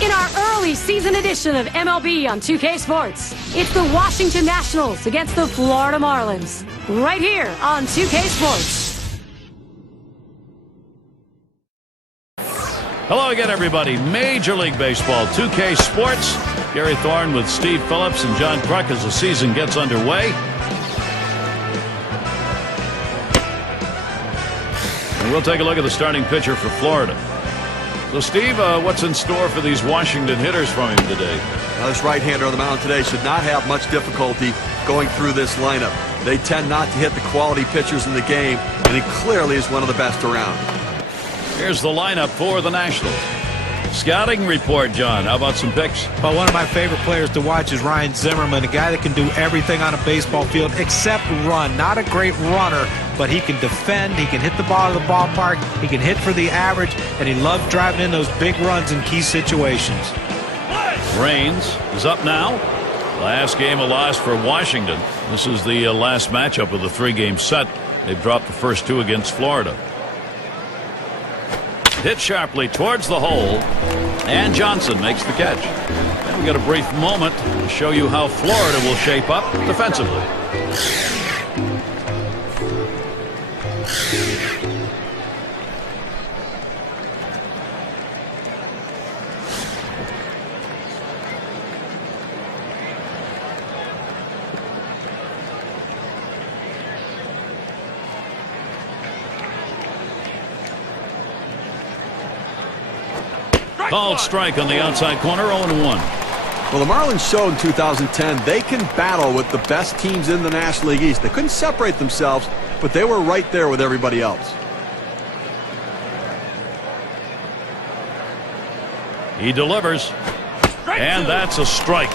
In our early season edition of MLB on 2K Sports, it's the Washington Nationals against the Florida Marlins. Right here on 2K Sports. Hello again, everybody. Major League Baseball, 2K Sports. Gary Thorne with Steve Phillips and John Kruk as the season gets underway. And we'll take a look at the starting pitcher for Florida. So, Steve, what's in store for these Washington hitters from him today? Now, this right-hander on the mound today should not have much difficulty going through this lineup. They tend not to hit the quality pitchers in the game, and he clearly is one of the best around. Here's the lineup for the Nationals. Scouting report, John. How about some picks? Well, one of my favorite players to watch is Ryan Zimmerman, a guy that can do everything on a baseball field except run. Not a great runner, but he can defend, he can hit the ball to the ballpark, he can hit for the average, and he loves driving in those big runs in key situations. Raines is up now. Last game a loss for Washington. This is the last matchup of the three-game set. They've dropped the first two against Florida. Hit sharply towards the hole, and Johnson makes the catch. And we got a brief moment to show you how Florida will shape up defensively. Called strike on the outside corner, 0-1. Well, the Marlins showed in 2010 they can battle with the best teams in the National League East. They couldn't separate themselves, but they were right there with everybody else. He delivers, and that's a strike.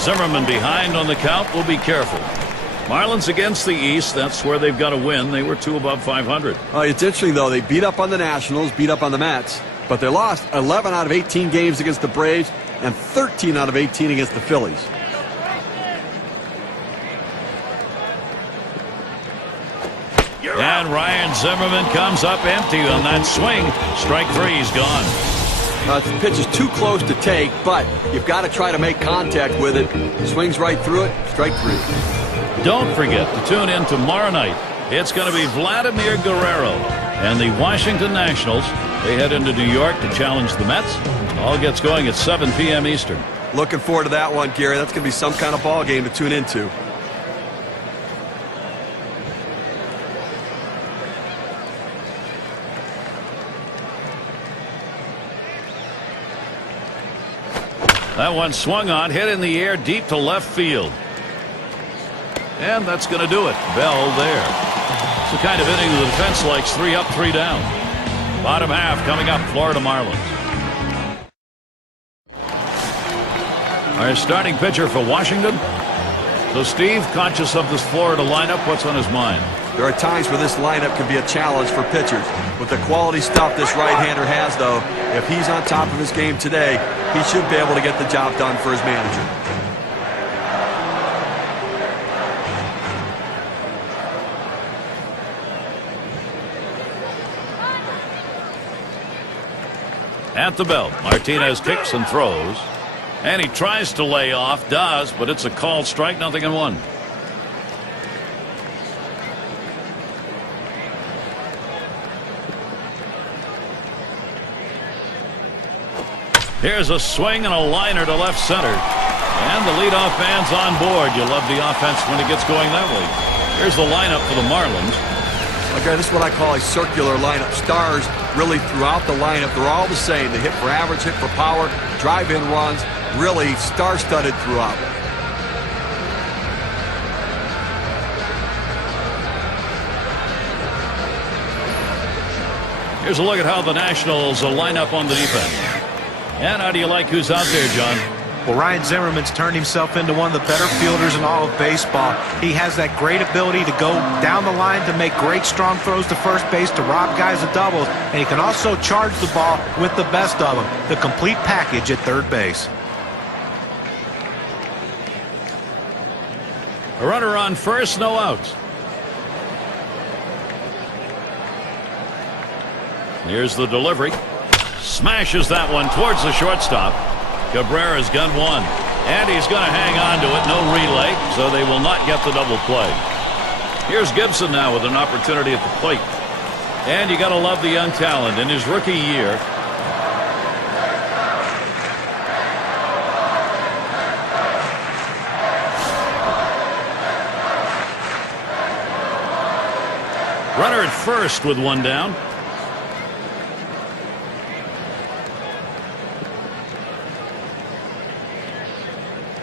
Zimmerman behind on the count. Will be careful. Marlins against the East, that's where they've got to win. They were 2 above 500. It's interesting, though. They beat up on the Nationals, beat up on the Mets, but they lost 11 out of 18 games against the Braves and 13 out of 18 against the Phillies. And Ryan Zimmerman comes up empty on that swing. Strike 3, he's gone. The pitch is too close to take, but you've got to try to make contact with it. Swings right through it, strike 3. Don't forget to tune in tomorrow night. It's going to be Vladimir Guerrero and the Washington Nationals. They head into New York to challenge the Mets. All gets going at 7 p.m. Eastern. Looking forward to that one, Gary. That's going to be some kind of ball game to tune into. That one swung on, hit in the air deep to left field. And that's going to do it. Bell there. It's the kind of inning the defense likes. 3 up, 3 down. Bottom half coming up, Florida Marlins. Our starting pitcher for Washington. So, Steve, conscious of this Florida lineup, what's on his mind? There are times where this lineup can be a challenge for pitchers. With the quality stuff this right-hander has, though, if he's on top of his game today, he should be able to get the job done for his manager. At the belt, Martinez kicks and throws. And he tries to lay off, does, but it's a called strike, 0-1. Here's a swing and a liner to left center. And the leadoff man's on board. You love the offense when it gets going that way. Here's the lineup for the Marlins. Okay, this is what I call a circular lineup. Stars really throughout the lineup. They're all the same. They hit for average, hit for power, drive-in runs. Really star-studded throughout. Here's a look at how the Nationals will line up on the defense. And how do you like who's out there, John? Well, Ryan Zimmerman's turned himself into one of the better fielders in all of baseball. He has that great ability to go down the line to make great strong throws to first base to rob guys of doubles, and he can also charge the ball with the best of them, the complete package at third base. A runner on first, no outs. Here's the delivery. Smashes that one towards the shortstop. Cabrera's got one, and he's going to hang on to it. No relay, so they will not get the double play. Here's Gibson now with an opportunity at the plate. And you got to love the young talent in his rookie year. Runner at first with one down.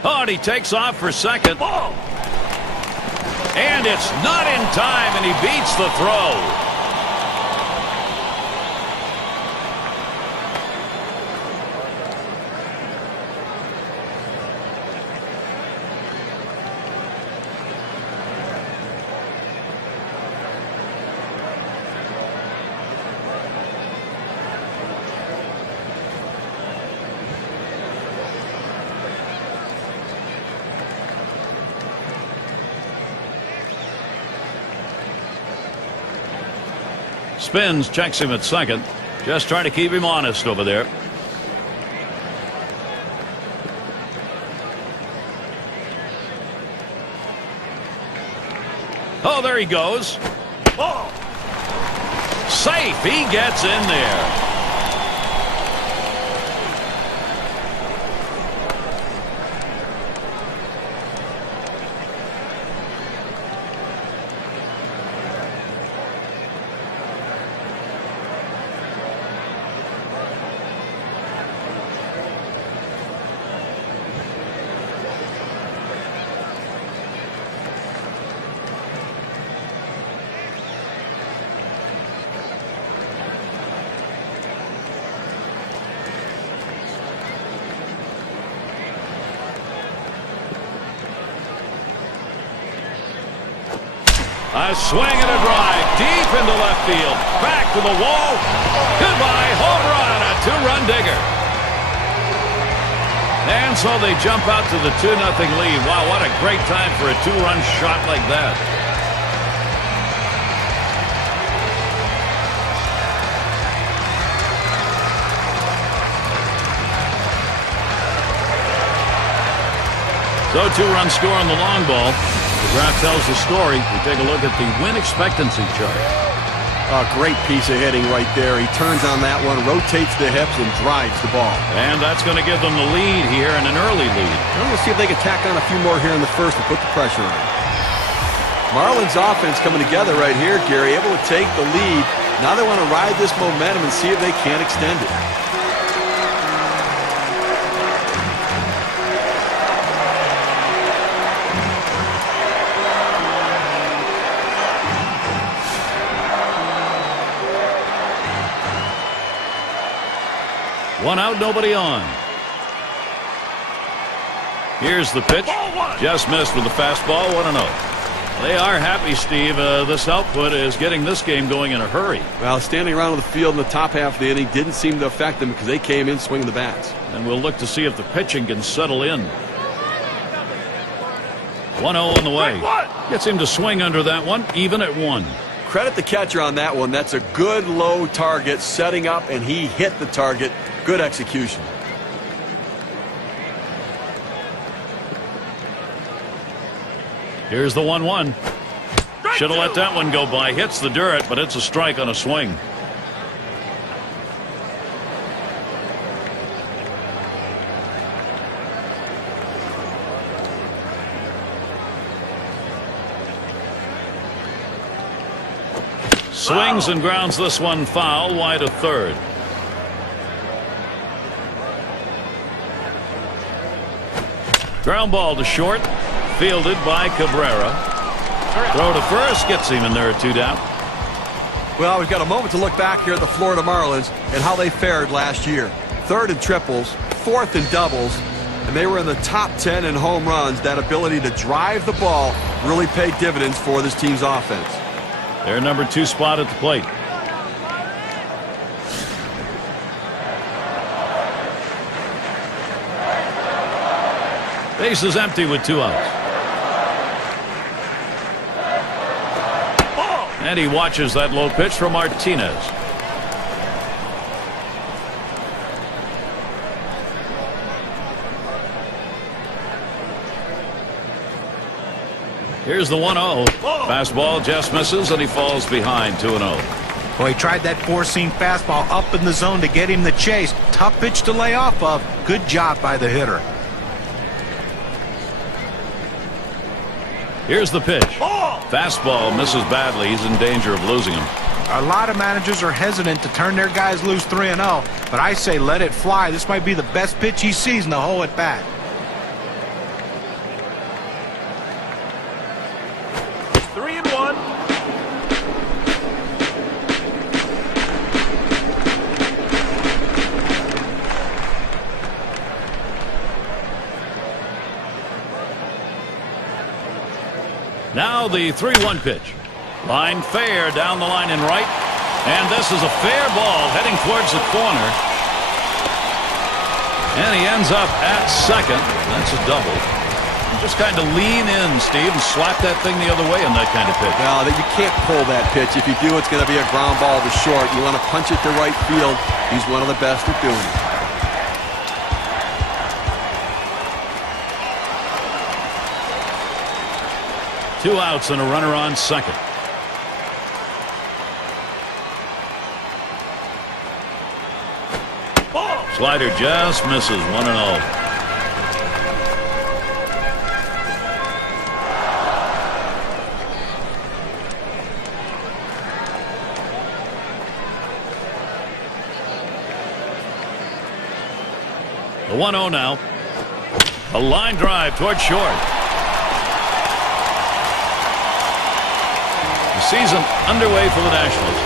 Oh, and he takes off for second. Ball. And it's not in time, and he beats the throw. Spins, checks him at second. Just trying to keep him honest over there. Oh, there he goes. Oh. Safe. He gets in there. A swing and a drive deep into left field. Back to the wall. Goodbye. Home run. A two-run digger. And so they jump out to the 2-0 lead. Wow, what a great time for a two-run shot like that. So two-run score on the long ball. The graph tells the story. We take a look at the win expectancy chart. A great piece of hitting right there. He turns on that one, rotates the hips, and drives the ball. And that's going to give them the lead here, and an early lead. We'll see if they can tack on a few more here in the first and put the pressure on. Marlins offense coming together right here, Gary, able to take the lead. Now they want to ride this momentum and see if they can extend it. One out, nobody on. Here's the pitch. Just missed with the fastball. 1-0. They are happy, Steve. This output is getting this game going in a hurry. Well, standing around the field in the top half of the inning didn't seem to affect them because they came in swinging the bats. And we'll look to see if the pitching can settle in. 1-0 on the way. Gets him to swing under that one, even at 1. Credit the catcher on that one. That's a good low target setting up, and he hit the target. Good execution. Here's the 1-1. Should have let that one go by. Hits the dirt, but it's a strike on a swing. Swings and grounds this one foul, wide of third. Ground ball to short, fielded by Cabrera. Throw to first gets him, and there are 2 down. Well, we've got a moment to look back here at the Florida Marlins and how they fared last year. 3rd in triples, 4th in doubles, and they were in the top 10 in home runs. That ability to drive the ball really paid dividends for this team's offense. Their number 2 spot at the plate. Base is empty with 2 outs. And he watches that low pitch from Martinez. Here's the 1-0. Fastball just misses, and he falls behind 2-0. Well, he tried that four-seam fastball up in the zone to get him the chase. Tough pitch to lay off of. Good job by the hitter. Here's the pitch. Fastball misses badly. He's in danger of losing him. A lot of managers are hesitant to turn their guys loose 3-0, but I say let it fly. This might be the best pitch he sees in the whole at bat. Now the 3-1 pitch. Line fair down the line and right. And this is a fair ball heading towards the corner. And he ends up at second. That's a double. Just kind of lean in, Steve, and slap that thing the other way on that kind of pitch. No, you can't pull that pitch. If you do, it's going to be a ground ball to short. You want to punch it to right field. He's one of the best at doing it. Two outs and a runner on second. Slider just misses. 1-0. The 1-0 now. A line drive toward short. Season underway for the Nationals.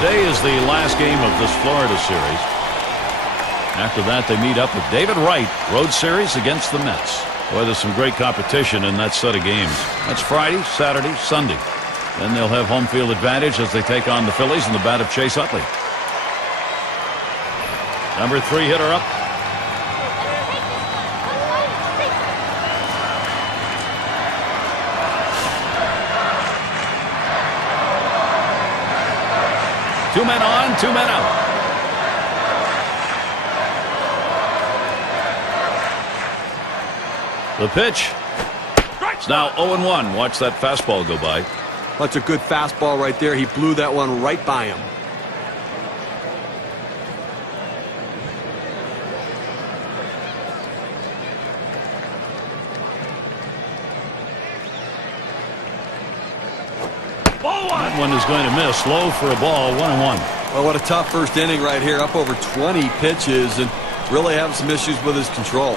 Today is the last game of this Florida series. After that, they meet up with David Wright, road series against the Mets. Boy, there's some great competition in that set of games. That's Friday, Saturday, Sunday. Then they'll have home field advantage as they take on the Phillies in the bat of Chase Utley. Number 3 hitter up. Two men on, 2 men out. The pitch. It's now 0-1. Watch that fastball go by. That's a good fastball right there. He blew that one right by him. That one is going to miss. Low for a ball. 1-1. Well, what a tough first inning right here. Up over 20 pitches and really having some issues with his control.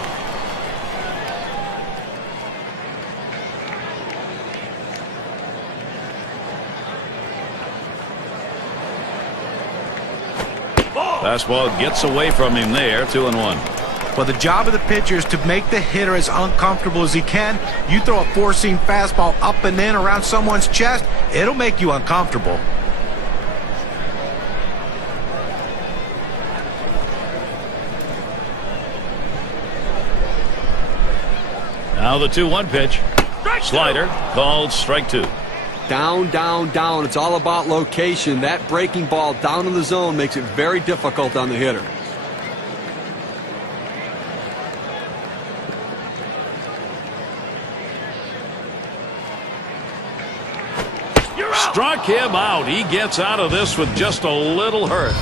Fastball gets away from him there. 2-1. Well, the job of the pitcher is to make the hitter as uncomfortable as he can. You throw a four-seam fastball up and in around someone's chest, it'll make you uncomfortable. Now the 2-1 pitch. Slider called strike 2. Down, down, down. It's all about location. That breaking ball down in the zone makes it very difficult on the hitter. Struck him out. He gets out of this with just a little hurt.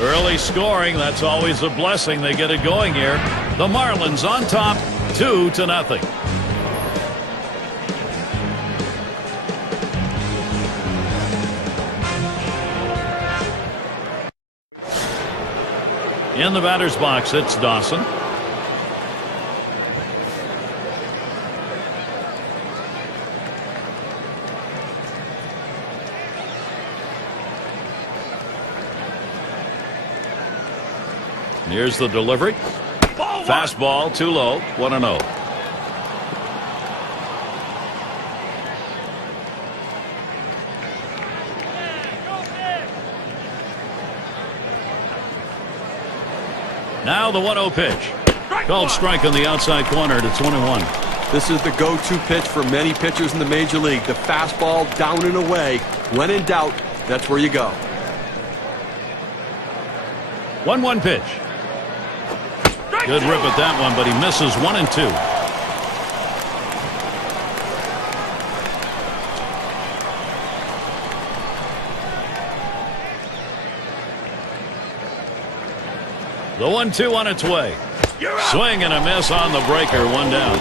Early scoring, that's always a blessing. They get it going here. The Marlins on top, 2-0. In the batter's box, it's Dawson. Here's the delivery. Fastball too low. 1-0. Now the 1-0 pitch. Called strike on the outside corner. It's 1-1. This is the go-to pitch for many pitchers in the major league. The fastball down and away. When in doubt, that's where you go. 1-1 pitch. Good rip at that one, but he misses. 1-2. The 1-2 on its way. Swing and a miss on the breaker. One down.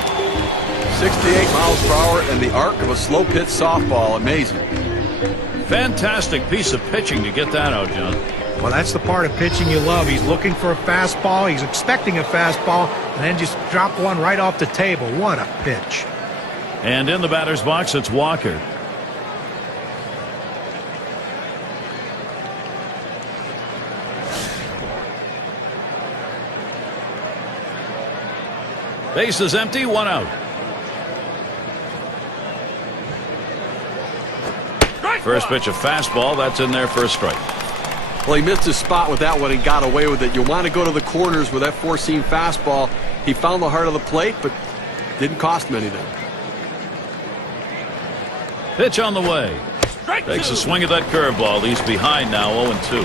68 miles per hour and the arc of a slow pitch softball. Amazing. Fantastic piece of pitching to get that out, John. Well, that's the part of pitching you love. He's looking for a fastball. He's expecting a fastball, and then just drop one right off the table. What a pitch. And in the batter's box, it's Walker. Base is empty, one out. First pitch, a fastball. That's in there for a strike. Well, he missed his spot with that one and got away with it. You want to go to the corners with that four-seam fastball. He found the heart of the plate, but didn't cost him anything. Pitch on the way. Takes a swing at that curveball. He's behind now, 0-2.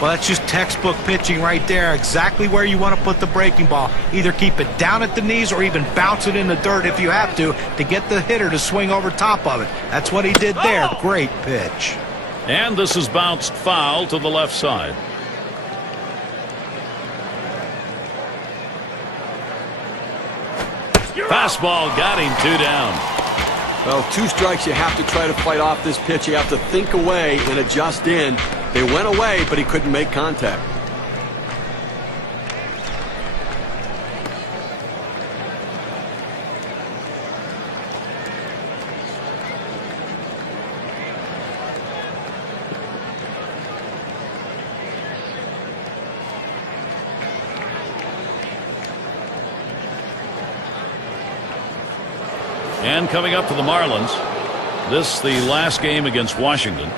Well, that's just textbook pitching right there. Exactly where you want to put the breaking ball. Either keep it down at the knees or even bounce it in the dirt if you have to get the hitter to swing over top of it. That's what he did there. Great pitch. And this is bounced foul to the left side. Fastball got him, 2 down. Well, 2 strikes, you have to try to fight off this pitch. You have to think away and adjust in. They went away, but he couldn't make contact. And coming up for the Marlins, this the last game against Washington.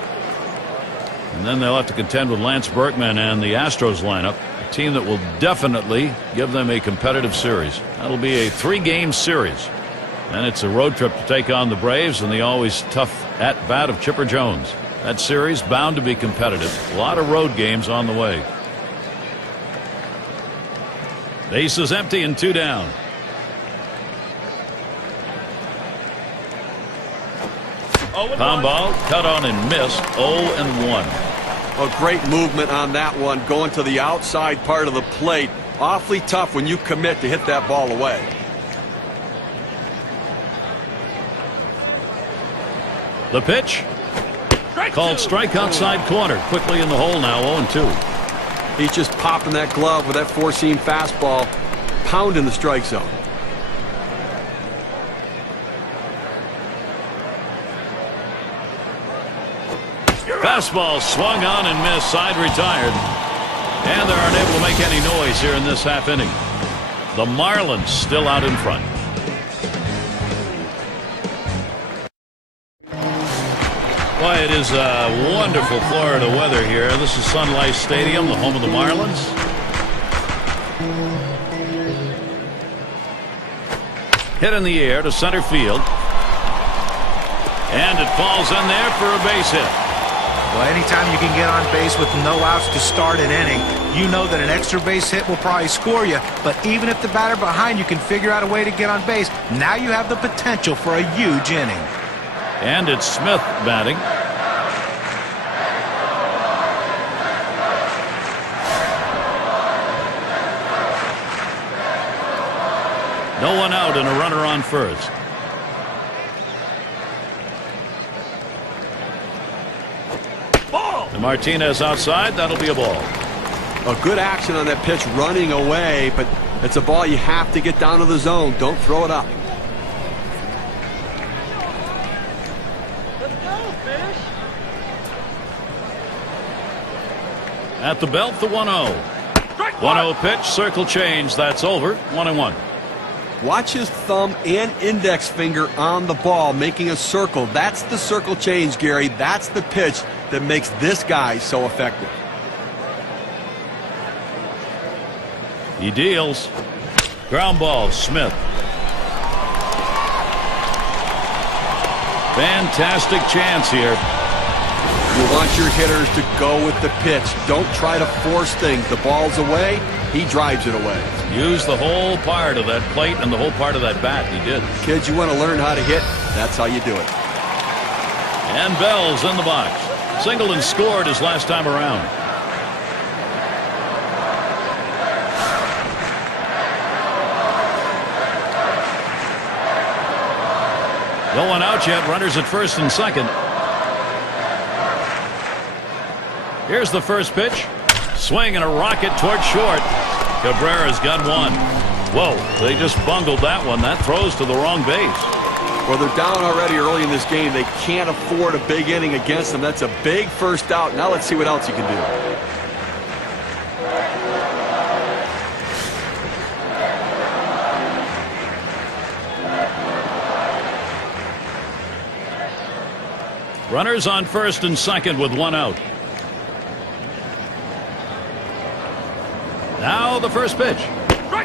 And then they'll have to contend with Lance Berkman and the Astros lineup, a team that will definitely give them a competitive series. That'll be a 3-game series. And it's a road trip to take on the Braves and the always tough at-bat of Chipper Jones. That series bound to be competitive. A lot of road games on the way. Base is empty and 2 down. Foul ball, cut on and missed, 0-1. A great movement on that one, going to the outside part of the plate. Awfully tough when you commit to hit that ball away. The pitch. Called strike outside corner. Quickly in the hole now, 0-2. He's just popping that glove with that four-seam fastball, pounding the strike zone. Fastball swung on and missed, side retired. And they aren't able to make any noise here in this half inning. The Marlins still out in front. Boy, it is wonderful Florida weather here. This is Sun Life Stadium, the home of the Marlins. Hit in the air to center field. And it falls in there for a base hit. Well, anytime you can get on base with no outs to start an inning, you know that an extra base hit will probably score you. But even if the batter behind you can figure out a way to get on base, now you have the potential for a huge inning. And it's Smith batting. No one out and a runner on first. And Martinez outside. That'll be a ball. A good action on that pitch, running away, but it's a ball you have to get down to the zone. Don't throw it up. At the belt, the 1-0. 1-0 pitch, circle change. That's over. 1-1. Watch his thumb and index finger on the ball, making a circle. That's the circle change, Gary. That's the pitch that makes this guy so effective. He deals. Ground ball, Smith. Fantastic chance here. You want your hitters to go with the pitch. Don't try to force things. The ball's away. He drives it away. Use the whole part of that plate and the whole part of that bat. He did. Kids, you want to learn how to hit? That's how you do it. And Bell's in the box. Singled and scored his last time around. No one out yet. Runners at first and second. Here's the first pitch. Swing and a rocket toward short. Cabrera's got one. Whoa, they just bungled that one. That throws to the wrong base. Well, they're down already early in this game. They can't afford a big inning against them. That's a big first out. Now let's see what else you can do. Runners on first and second with one out. Now the first pitch.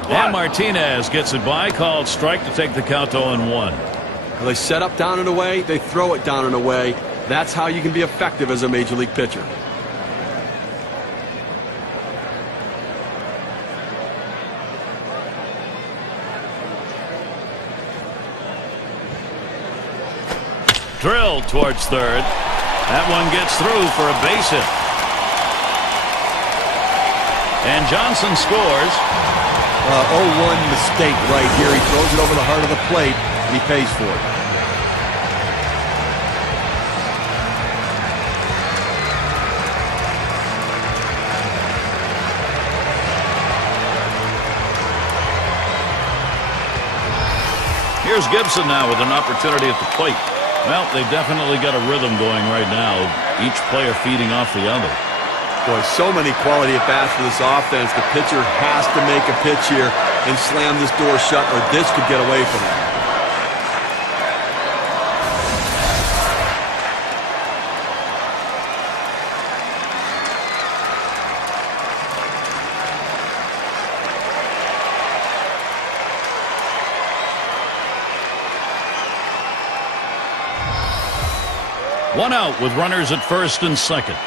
And Martinez gets it by, called strike to take the count 0-1. Well, they set up down and away. They throw it down and away. That's how you can be effective as a major league pitcher. Drilled towards third. That one gets through for a base hit. And Johnson scores. 0-1 mistake right here. He throws it over the heart of the plate, and he pays for it. Here's Gibson now with an opportunity at the plate. Well, they've definitely got a rhythm going right now. Each player feeding off the other. Boy, so many quality at-bats for this offense. The pitcher has to make a pitch here and slam this door shut, or this could get away from him. One out with runners at first and second.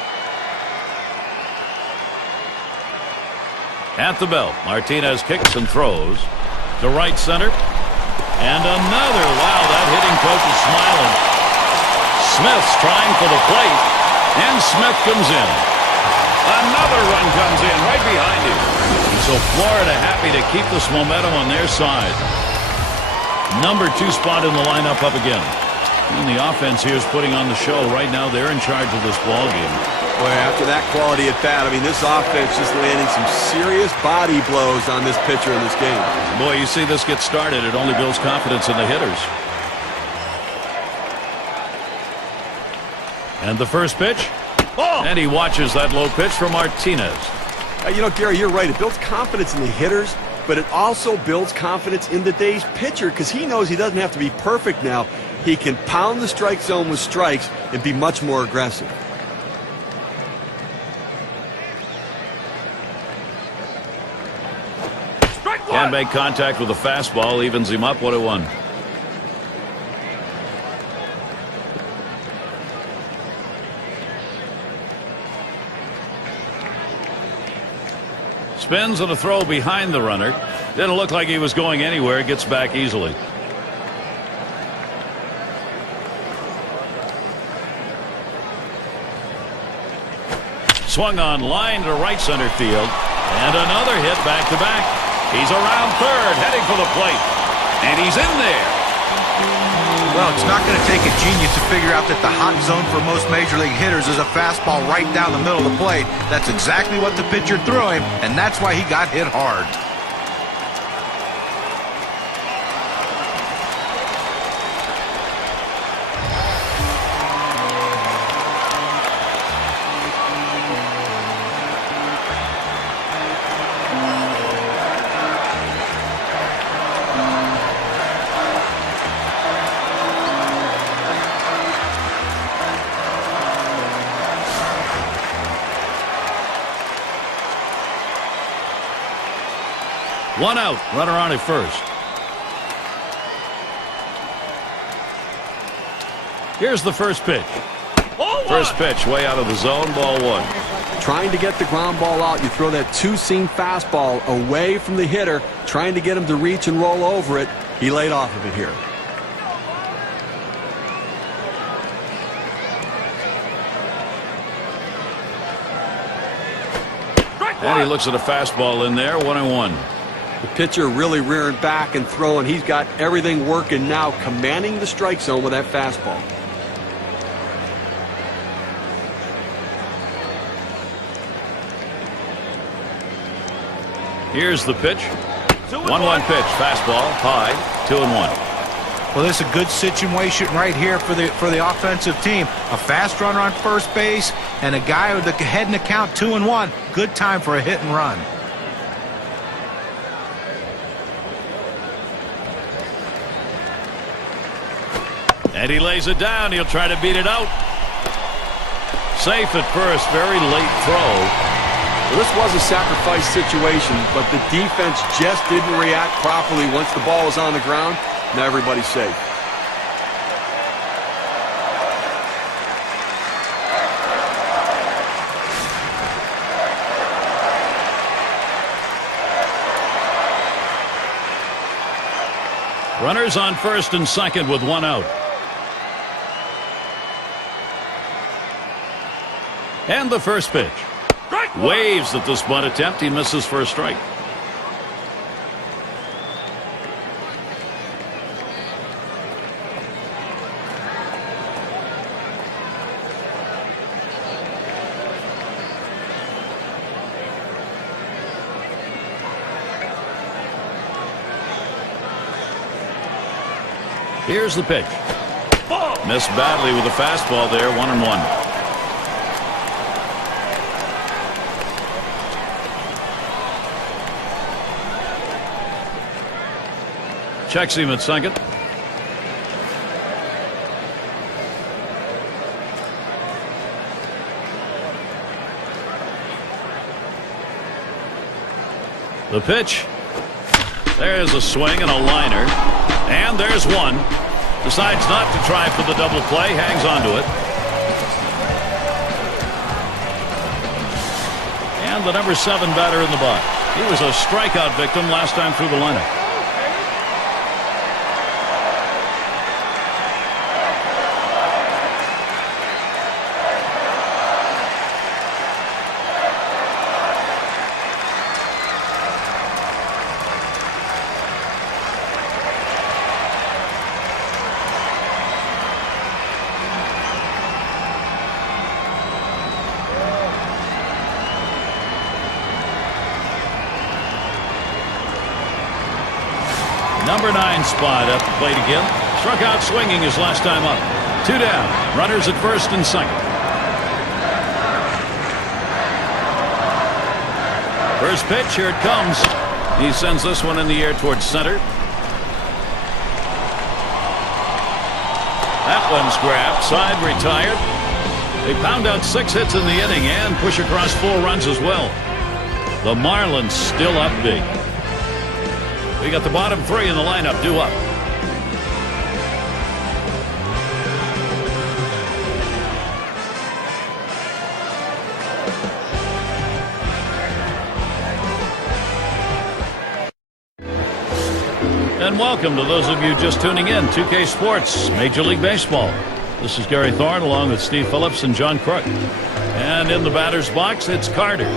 At the belt, Martinez kicks and throws to right center. And another. Wow, that hitting coach is smiling. Smith's trying for the plate. And Smith comes in. Another run comes in right behind him. And so Florida happy to keep this momentum on their side. Number 2 spot in the lineup up again. And the offense here is putting on the show. Right now, they're in charge of this ball game. Boy, after that quality at bat, I mean, this offense just landing some serious body blows on this pitcher in this game. Boy, you see this get started, it only builds confidence in the hitters. And the first pitch. Oh! And he watches that low pitch from Martinez. You know, Gary, you're right. It builds confidence in the hitters, but it also builds confidence in today's pitcher because he knows he doesn't have to be perfect now. He can pound the strike zone with strikes and be much more aggressive. Can't make contact with the fastball, evens him up 1-1. Spins and a throw behind the runner. Didn't look like he was going anywhere. Gets back easily. Swung on line to right center field. And another hit back to back. He's around third, heading for the plate. And he's in there. Well, it's not going to take a genius to figure out that the hot zone for most major league hitters is a fastball right down the middle of the plate. That's exactly what the pitcher threw him, and that's why he got hit hard. One out, runner on at first. Here's the first pitch. First pitch way out of the zone, ball 1. Trying to get the ground ball out, you throw that two-seam fastball away from the hitter, trying to get him to reach and roll over it. He laid off of it here. And he looks at a fastball in there, 1-1. The pitcher really rearing back and throwing. He's got everything working now, commanding the strike zone with that fastball. Here's the pitch. 1-1 pitch. Fastball. High. 2-1. Well, this is a good situation right here for the offensive team. A fast runner on first base and a guy with the head in the count 2-1. Good time for a hit and run. And he lays it down. He'll try to beat it out. Safe at first. Very late throw. Well, this was a sacrifice situation, but the defense just didn't react properly once the ball was on the ground. Now everybody's safe. Runners on first and second with 1 out. And the first pitch. Waves at this bunt attempt. He misses for a strike. Here's the pitch. Missed badly with the fastball there. 1-1. Checks him at second. The pitch. There's a swing and a liner. And there's one. Decides not to try for the double play. Hangs on to it. And the number 7 batter in the box. He was a strikeout victim last time through the lineup. Number 9 spot at the plate again. Struck out swinging his last time up. 2 down. Runners at first and second. First pitch. Here it comes. He sends this one in the air towards center. That one's grabbed. Side retired. They pound out 6 hits in the inning and push across 4 runs as well. The Marlins still up big. We got the bottom 3 in the lineup due up. And welcome to those of you just tuning in. 2K Sports, Major League Baseball. This is Gary Thorne along with Steve Phillips and John Crook. And in the batter's box, it's Carter.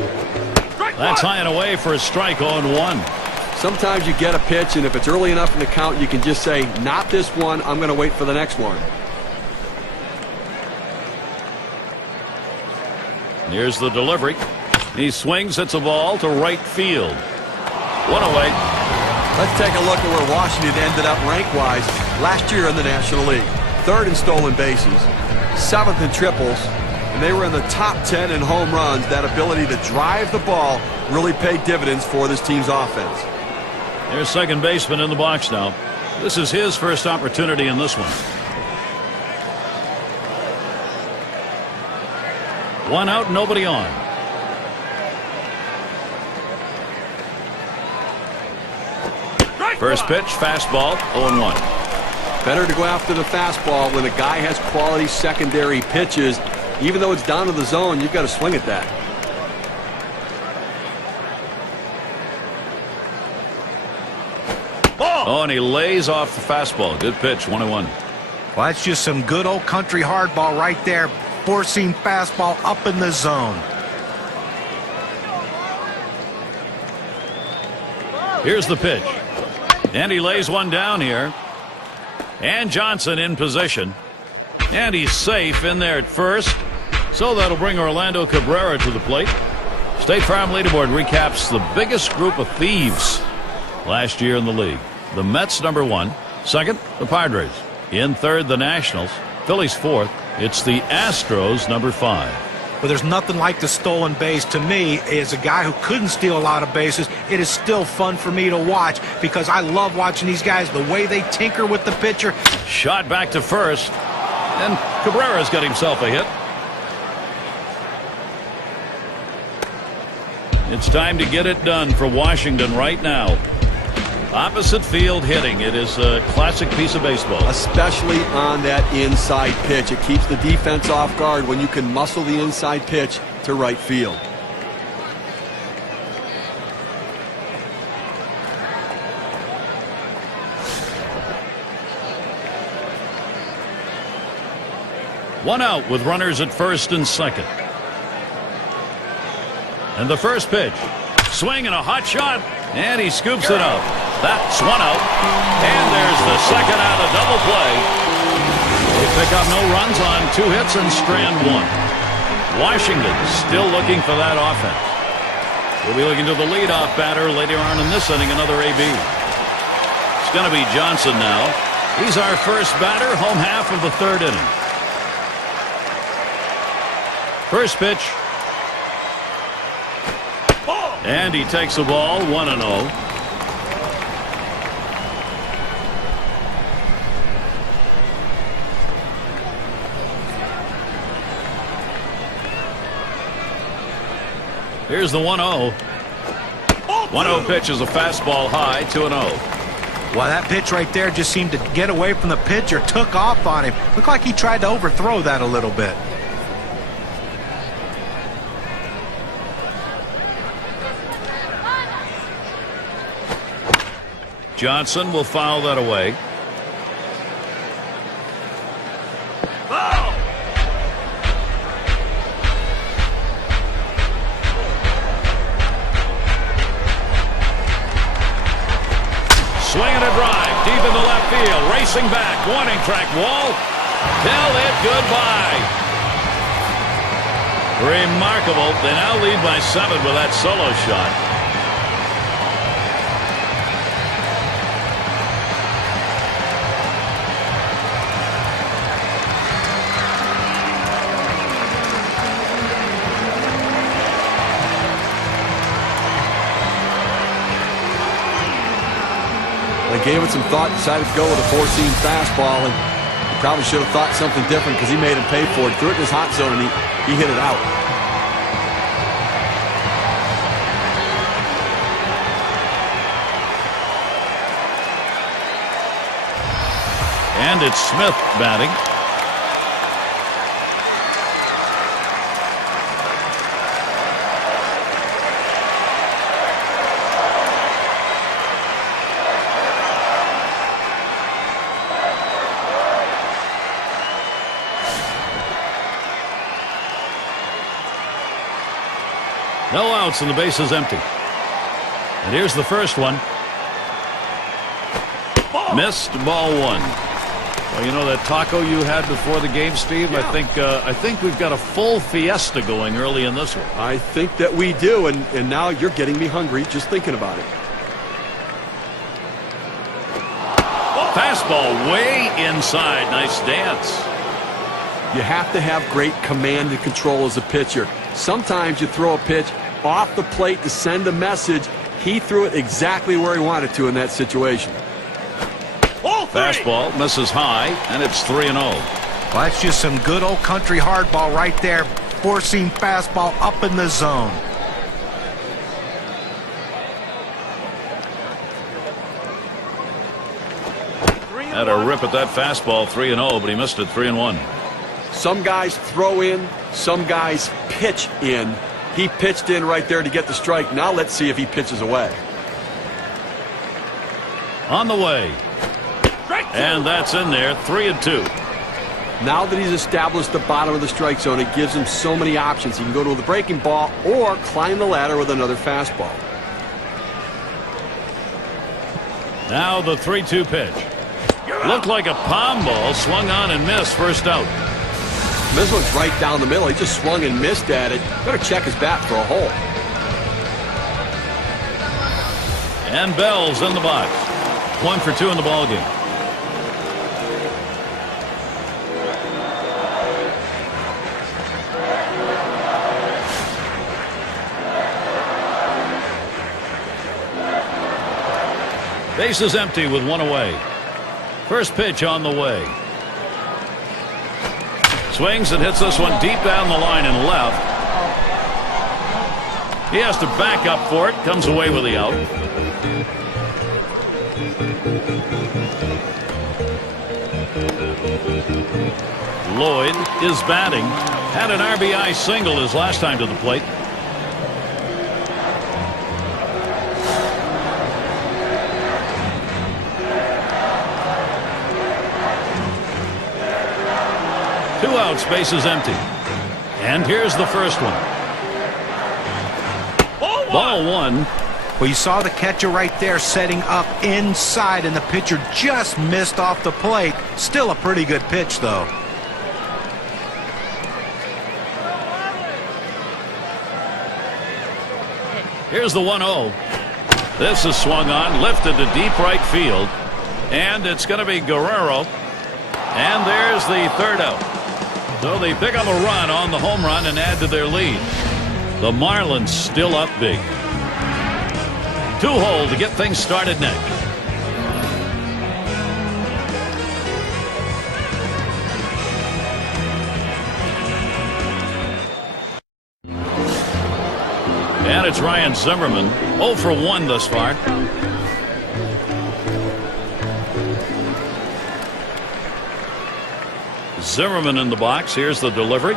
That's high and away for a strike. 0-1. Sometimes you get a pitch, and if it's early enough in the count, you can just say, not this one, I'm going to wait for the next one. Here's the delivery. He swings, hits a ball to right field. 1 away. Let's take a look at where Washington ended up rank-wise last year in the National League. 3rd in stolen bases, 7th in triples, and they were in the top 10 in home runs. That ability to drive the ball really paid dividends for this team's offense. There's second baseman in the box now. This is his first opportunity in this one. 1 out, nobody on. First pitch, fastball, 0-1. Better to go after the fastball when a guy has quality secondary pitches. Even though it's down to the zone, you've got to swing at that. Oh, and he lays off the fastball. Good pitch, 1-1. Well, that's just some good old country hardball right there. Forcing fastball up in the zone. Here's the pitch. And he lays one down here. And Johnson in position. And he's safe in there at first. So that'll bring Orlando Cabrera to the plate. State Farm leaderboard recaps the biggest group of thieves last year in the league. The Mets #1. Second, the Padres. In third, the Nationals. Phillies fourth. It's the Astros #5. Well, there's nothing like the stolen base. To me, as a guy who couldn't steal a lot of bases, it is still fun for me to watch because I love watching these guys, the way they tinker with the pitcher. Shot back to first. And Cabrera's got himself a hit. It's time to get it done for Washington right now. Opposite field hitting. It is a classic piece of baseball. Especially on that inside pitch. It keeps the defense off guard when you can muscle the inside pitch to right field. One out with runners at first and second. And the first pitch. Swing and a hot shot. And he scoops it up. That's one out. And there's the second out, a double play. They pick up no runs on 2 hits and strand 1. Washington still looking for that offense. We'll be looking to the leadoff batter later on in this inning, another AB. It's going to be Johnson now. He's our first batter, home half of the 3rd inning. First pitch. And he takes the ball 1-0. Here's the 1-0. 1-0 pitch is a fastball high, 2-0. Well, that pitch right there just seemed to get away from the pitcher, took off on him. Looked like he tried to overthrow that a little bit. Johnson will foul that away. Swinging a drive deep in the left field, racing back, warning track wall. Tell it goodbye. Remarkable. They now lead by 7 with that solo shot. Gave it some thought, decided to go with a 4-seam fastball, and he probably should have thought something different because he made him pay for it. Threw it in his hot zone, and he hit it out. And it's Smith batting. No outs and the base is empty. And here's the first one. Missed, ball 1. Well, you know that taco you had before the game, Steve? Yeah. I think we've got a full fiesta going early in this one. I think that we do, and now you're getting me hungry just thinking about it. Fastball way inside. Nice dance. You have to have great command and control as a pitcher. Sometimes you throw a pitch off the plate to send a message. He threw it exactly where he wanted to in that situation. Fastball misses high, and it's 3-0. Well, that's just some good old country hardball right there. 4-seam fastball up in the zone. Had a rip at that fastball, 3-0, but he missed it, 3-1. Some guys throw in, some guys pitch in. He pitched in right there to get the strike. Now let's see if he pitches away. On the way. And that's in there, 3-2. Now that he's established the bottom of the strike zone, it gives him so many options. He can go to the breaking ball or climb the ladder with another fastball. Now the 3-2 pitch. Looked like a palm ball, swung on and missed. First out. This one's right down the middle. He just swung and missed at it. Better check his bat for a hole. And Bell's in the box. 1 for 2 in the ball game. Base is empty with 1 away. First pitch on the way. Swings and hits this one deep down the line and left. He has to back up for it. Comes away with the out. Lloyd is batting. Had an RBI single his last time to the plate. Two outs, bases empty. And here's the first one. Ball one. Well, you saw the catcher right there setting up inside, and the pitcher just missed off the plate. Still a pretty good pitch, though. Here's the 1-0. This is swung on, lifted to deep right field. And it's going to be Guerrero. And there's the third out. So they pick up a run on the home run and add to their lead. The Marlins still up big. 2-hole to get things started next. And it's Ryan Zimmerman. 0 for 1 thus far. Zimmerman in the box. Here's the delivery.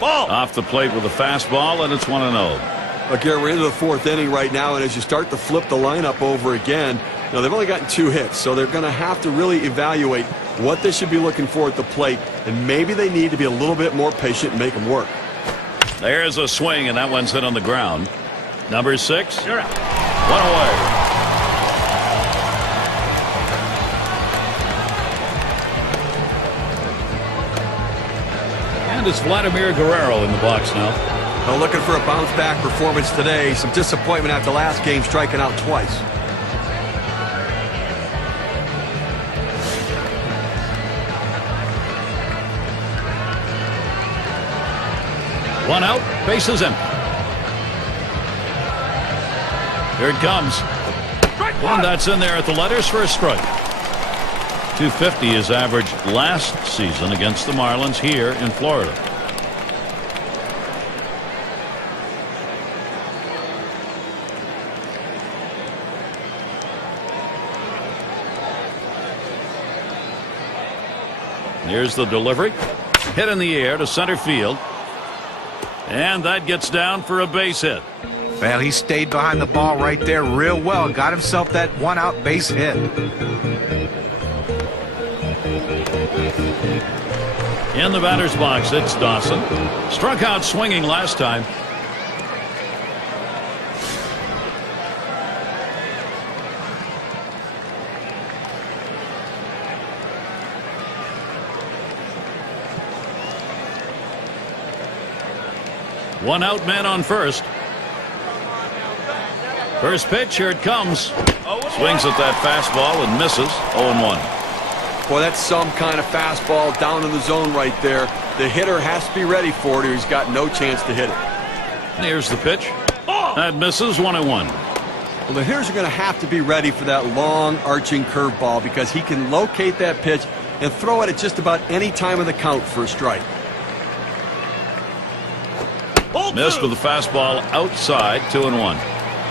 Ball off the plate with a fastball, and it's 1-0. Again, we're into the 4th inning right now, and as you start to flip the lineup over again, you know, they've only gotten 2 hits, so they're going to have to really evaluate what they should be looking for at the plate, and maybe they need to be a little bit more patient and make them work. There's a swing, and that one's hit on the ground. Number 6. You're out. 1 away. And it's Vladimir Guerrero in the box now. Well, looking for a bounce-back performance today. Some disappointment after last game, striking out twice. One out, bases empty. Here it comes. One that's in there at the letters for a strike. 250 is average last season against the Marlins here in Florida. Here's the delivery. Hit in the air to center field. And that gets down for a base hit. Well, he stayed behind the ball right there real well. Got himself that 1-out base hit. In the batter's box, it's Dawson. Struck out swinging last time. One out, man on first. First pitch, here it comes. Swings at that fastball and misses. 0-1. Boy, that's some kind of fastball down in the zone right there. The hitter has to be ready for it or he's got no chance to hit it. Here's the pitch. That misses. 1-1. Well, the hitters are going to have to be ready for that long arching curveball because he can locate that pitch and throw it at just about any time of the count for a strike. Missed with the fastball outside. 2-1.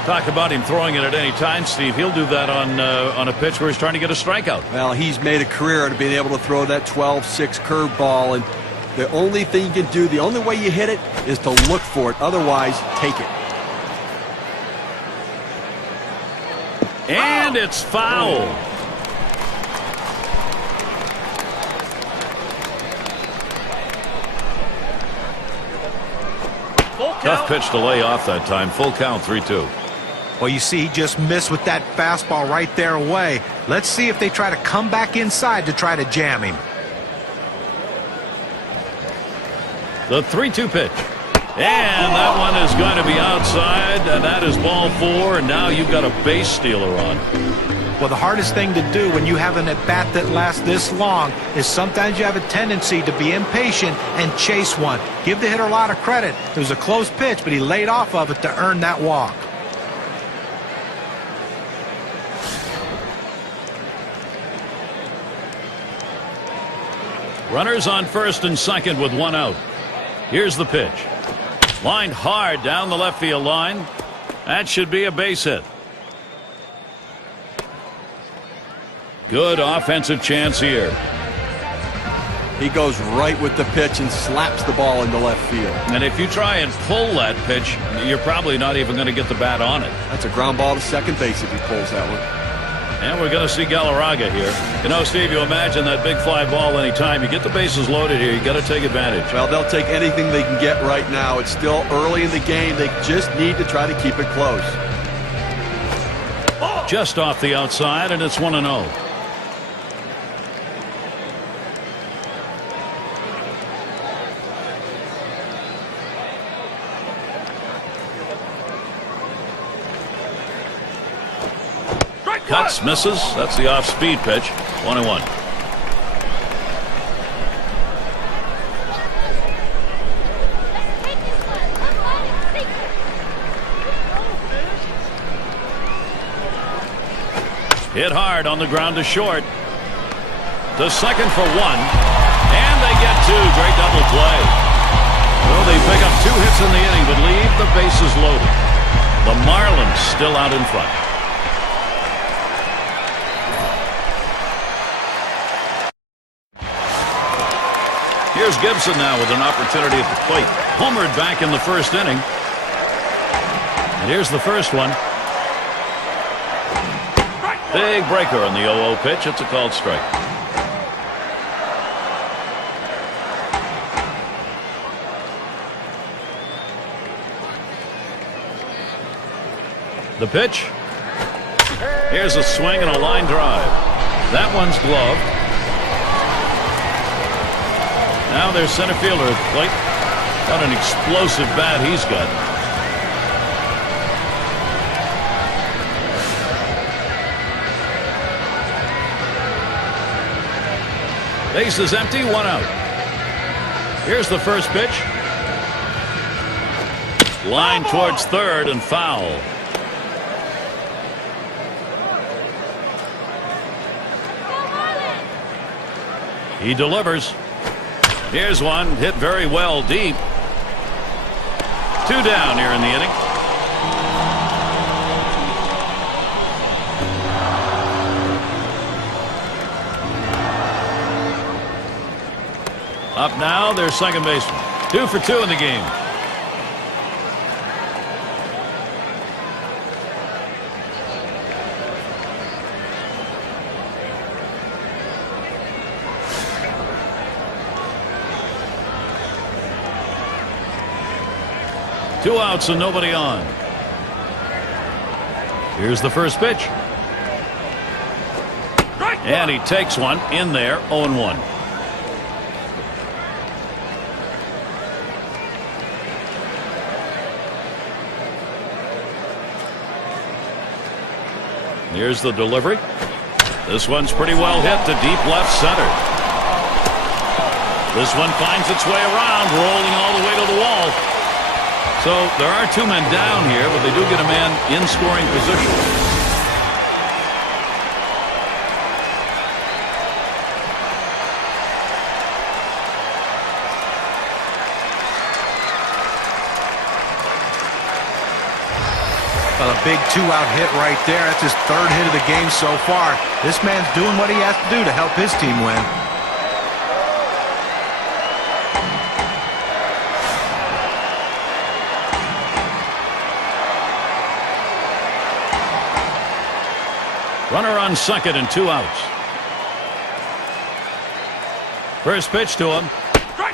Talk about him throwing it at any time, Steve. He'll do that on a pitch where he's trying to get a strikeout. Well, he's made a career out of being able to throw that 12-6 curveball, and the only thing you can do, the only way you hit it is to look for it. Otherwise, take it. And it's foul. Tough pitch to lay off that time. Full count, 3-2. Well, you see, he just missed with that fastball right there away. Let's see if they try to come back inside to try to jam him. The 3-2 pitch. And that one is going to be outside, and that is ball 4, and now you've got a base stealer on. Well, the hardest thing to do when you have an at-bat that lasts this long is sometimes you have a tendency to be impatient and chase one. Give the hitter a lot of credit. It was a close pitch, but he laid off of it to earn that walk. Runners on first and second with 1 out. Here's the pitch. Lined hard down the left field line. That should be a base hit. Good offensive chance here. He goes right with the pitch and slaps the ball into left field. And if you try and pull that pitch, you're probably not even going to get the bat on it. That's a ground ball to second base if he pulls that one. And we're going to see Galarraga here. You know, Steve, you imagine that big fly ball anytime. You get the bases loaded here, you got to take advantage. Well, they'll take anything they can get right now. It's still early in the game. They just need to try to keep it close. Just off the outside, and it's 1-0. Cuts, misses. That's the off-speed pitch. 1-1. Hit hard on the ground to short. To second for 1. And they get 2. Great double play. Well, they pick up 2 hits in the inning, but leave the bases loaded. The Marlins still out in front. Here's Gibson now with an opportunity at the plate. Homered back in the first inning. And here's the first one. Big breaker on the 0-0 pitch. It's a called strike. The pitch. Here's a swing and a line drive. That one's gloved. Now there's center fielder at the plate. What an explosive bat he's got. Base is empty, 1 out. Here's the first pitch. Line towards third and foul. He delivers. Here's one hit very well deep. 2 down here in the inning. Up now, their second baseman. 2 for 2 in the game. Two outs and nobody on. Here's the first pitch. And he takes one in there, 0-1. Here's the delivery. This one's pretty well hit to deep left center. This one finds its way around, rolling all the way to the wall. So there are 2 men down here, but they do get a man in scoring position. Well, a big 2-out hit right there. That's his 3rd hit of the game so far. This man's doing what he has to do to help his team win. Runner on second and 2 outs. First pitch to him.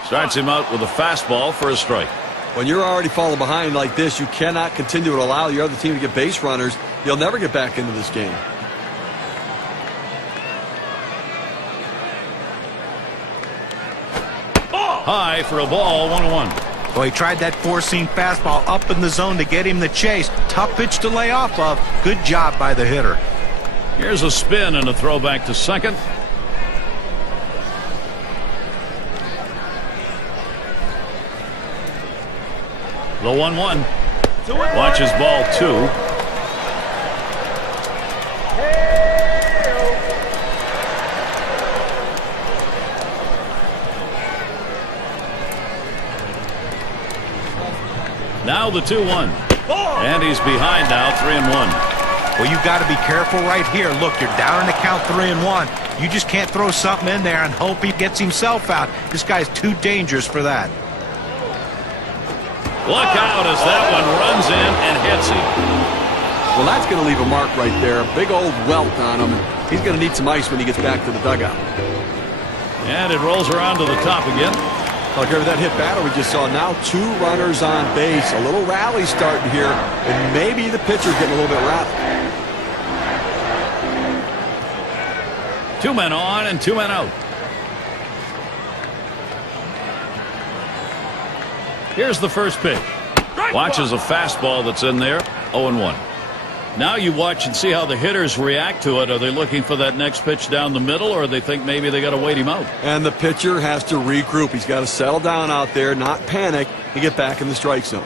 Starts him out with a fastball for a strike. When you're already falling behind like this, you cannot continue to allow your other team to get base runners. You'll never get back into this game. High for a ball, 1-1. Well, he tried that four-seam fastball up in the zone to get him the chase. Tough pitch to lay off of. Good job by the hitter. Here's a spin and a throw back to second. The 1-1. Watches ball 2. Now the 2-1. And he's behind now, 3-1. Well, you got to be careful right here. Look, you're down in the count 3-1. You just can't throw something in there and hope he gets himself out. This guy's too dangerous for that. Look out as that one runs in and hits him. Well, that's going to leave a mark right there. A big old welt on him. He's going to need some ice when he gets back to the dugout. And it rolls around to the top again. Look, over that hit batter we just saw. Now 2 runners on base. A little rally starting here, and maybe the pitcher's getting a little bit rattled. 2 men on and 2 men out. Here's the first pitch. Watches a fastball that's in there. 0-1. Now you watch and see how the hitters react to it. Are they looking for that next pitch down the middle, or they think maybe they got to wait him out? And the pitcher has to regroup. He's got to settle down out there, not panic, and get back in the strike zone.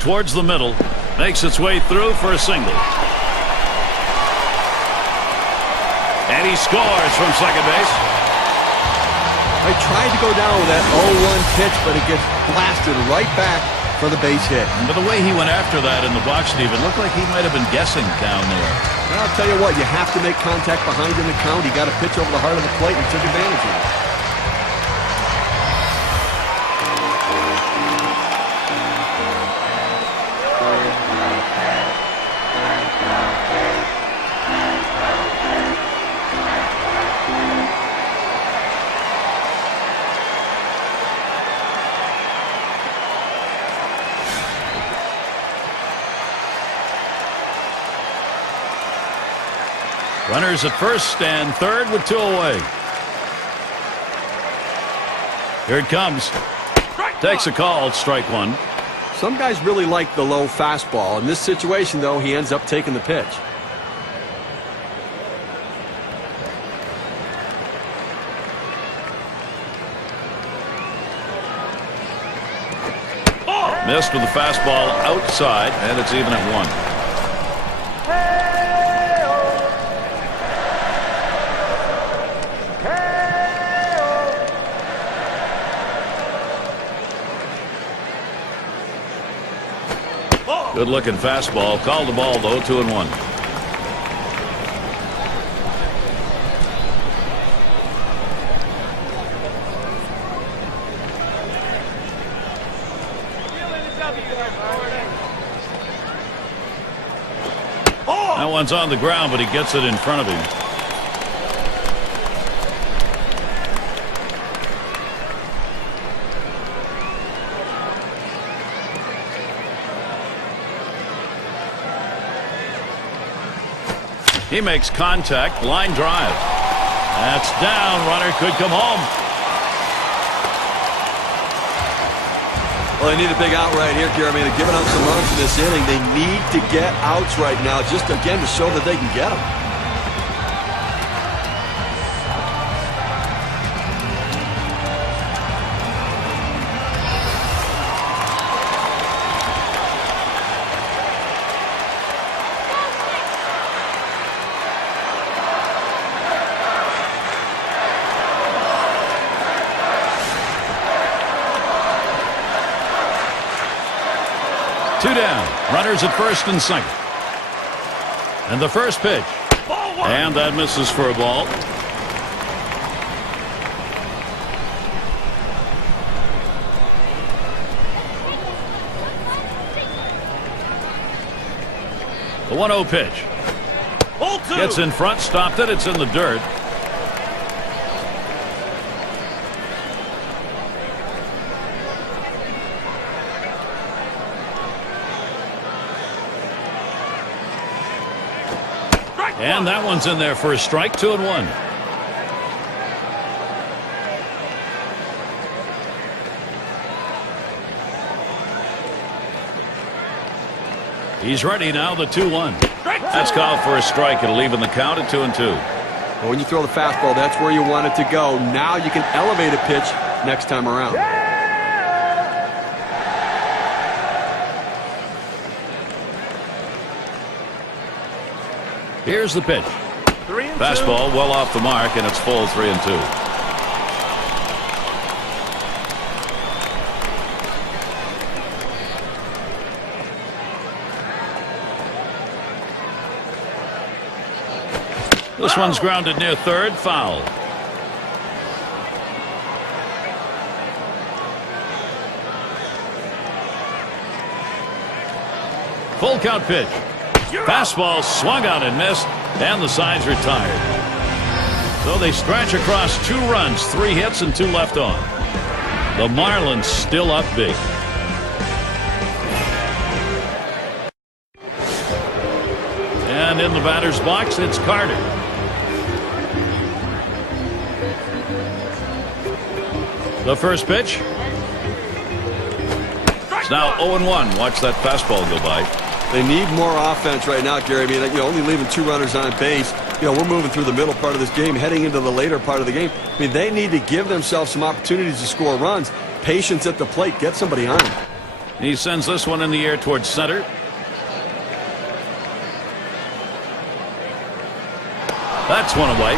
Towards the middle. Makes its way through for a single. And he scores from second base. I tried to go down with that 0-1 pitch, but it gets blasted right back for the base hit. But the way he went after that in the box, Steve, it looked like he might have been guessing down there. Well, I'll tell you what, you have to make contact behind in the count. He got a pitch over the heart of the plate and took advantage of it. Runners at first and third with 2 away. Here it comes. Takes a call, strike 1. Some guys really like the low fastball. In this situation, though, he ends up taking the pitch. Missed with the fastball outside, and it's even at 1. Good looking fastball. Called the ball though. 2-1. That one's on the ground, but he gets it in front of him. He makes contact, line drive. That's down. Runner could come home. Well, they need a big out right here, Jeremy. They're giving up some runs in this inning. They need to get outs right now, just again to show that they can get them. Two down. Runners at first and second. And the first pitch. And that misses for a ball. The 1-0 pitch. Gets in front, stopped it. It's in the dirt. And that one's in there for a strike. 2-1. He's ready now, the 2-1. That's called for a strike. It'll even the count at 2-2. Well, when you throw the fastball, that's where you want it to go. Now you can elevate a pitch next time around. Here's the pitch. Fastball well off the mark, and it's full 3-2. This one's grounded near third, foul. Full count pitch. Fastball swung on and missed, and the side's retired. So they scratch across 2 runs, 3 hits, and 2 left on. The Marlins still up big. And in the batter's box, it's Carter. The first pitch. It's now 0-1. Watch that fastball go by. They need more offense right now, Gary. I mean, only leaving 2 runners on base. We're moving through the middle part of this game, heading into the later part of the game. I mean, they need to give themselves some opportunities to score runs. Patience at the plate. Get somebody on him. He sends this one in the air towards center. That's one away.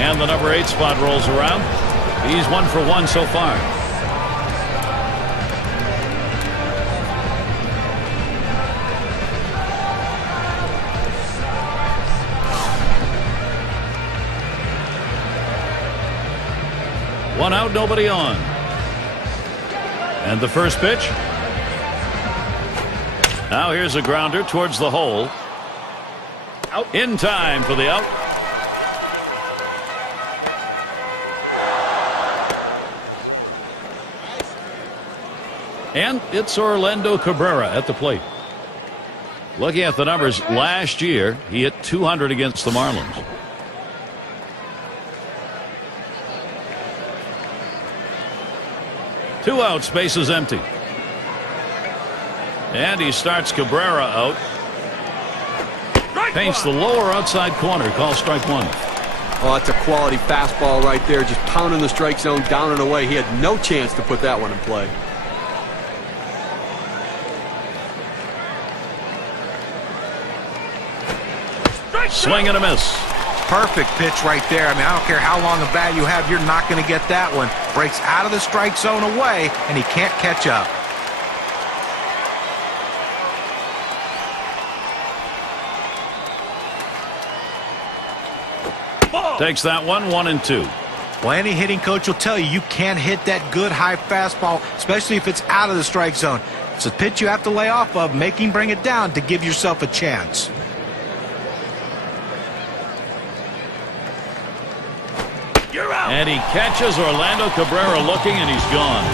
And the number 8 spot rolls around. He's 1 for 1 so far. One out, nobody on. And the first pitch. Now here's a grounder towards the hole. Out in time for the out. And it's Orlando Cabrera at the plate. Looking at the numbers, last year he hit 200 against the Marlins. Two outs, bases empty. And he starts Cabrera out. Paints the lower outside corner. Call strike 1. Oh, it's a quality fastball right there. Just pounding the strike zone down and away. He had no chance to put that one in play. Swing and a miss. Perfect pitch right there. I mean, I don't care how long a bat you have, you're not going to get that one. Breaks out of the strike zone away, and he can't catch up. Takes that one, 1-2. Well, any hitting coach will tell you you can't hit that good high fastball, especially if it's out of the strike zone. It's a pitch you have to lay off of, make him bring it down to give yourself a chance. And he catches Orlando Cabrera looking, and he's gone.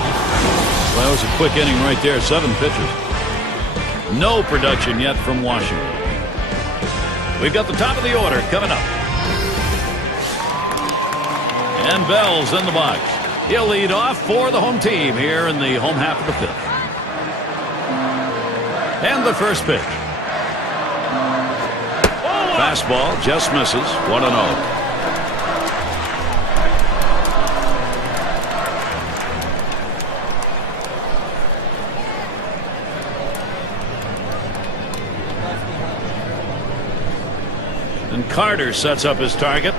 Well, that was a quick inning right there. 7 pitches. No production yet from Washington. We've got the top of the order coming up. And Bell's in the box. He'll lead off for the home team here in the home half of the 5th. And the first pitch. Fastball just misses. 1-0. And Carter sets up his target.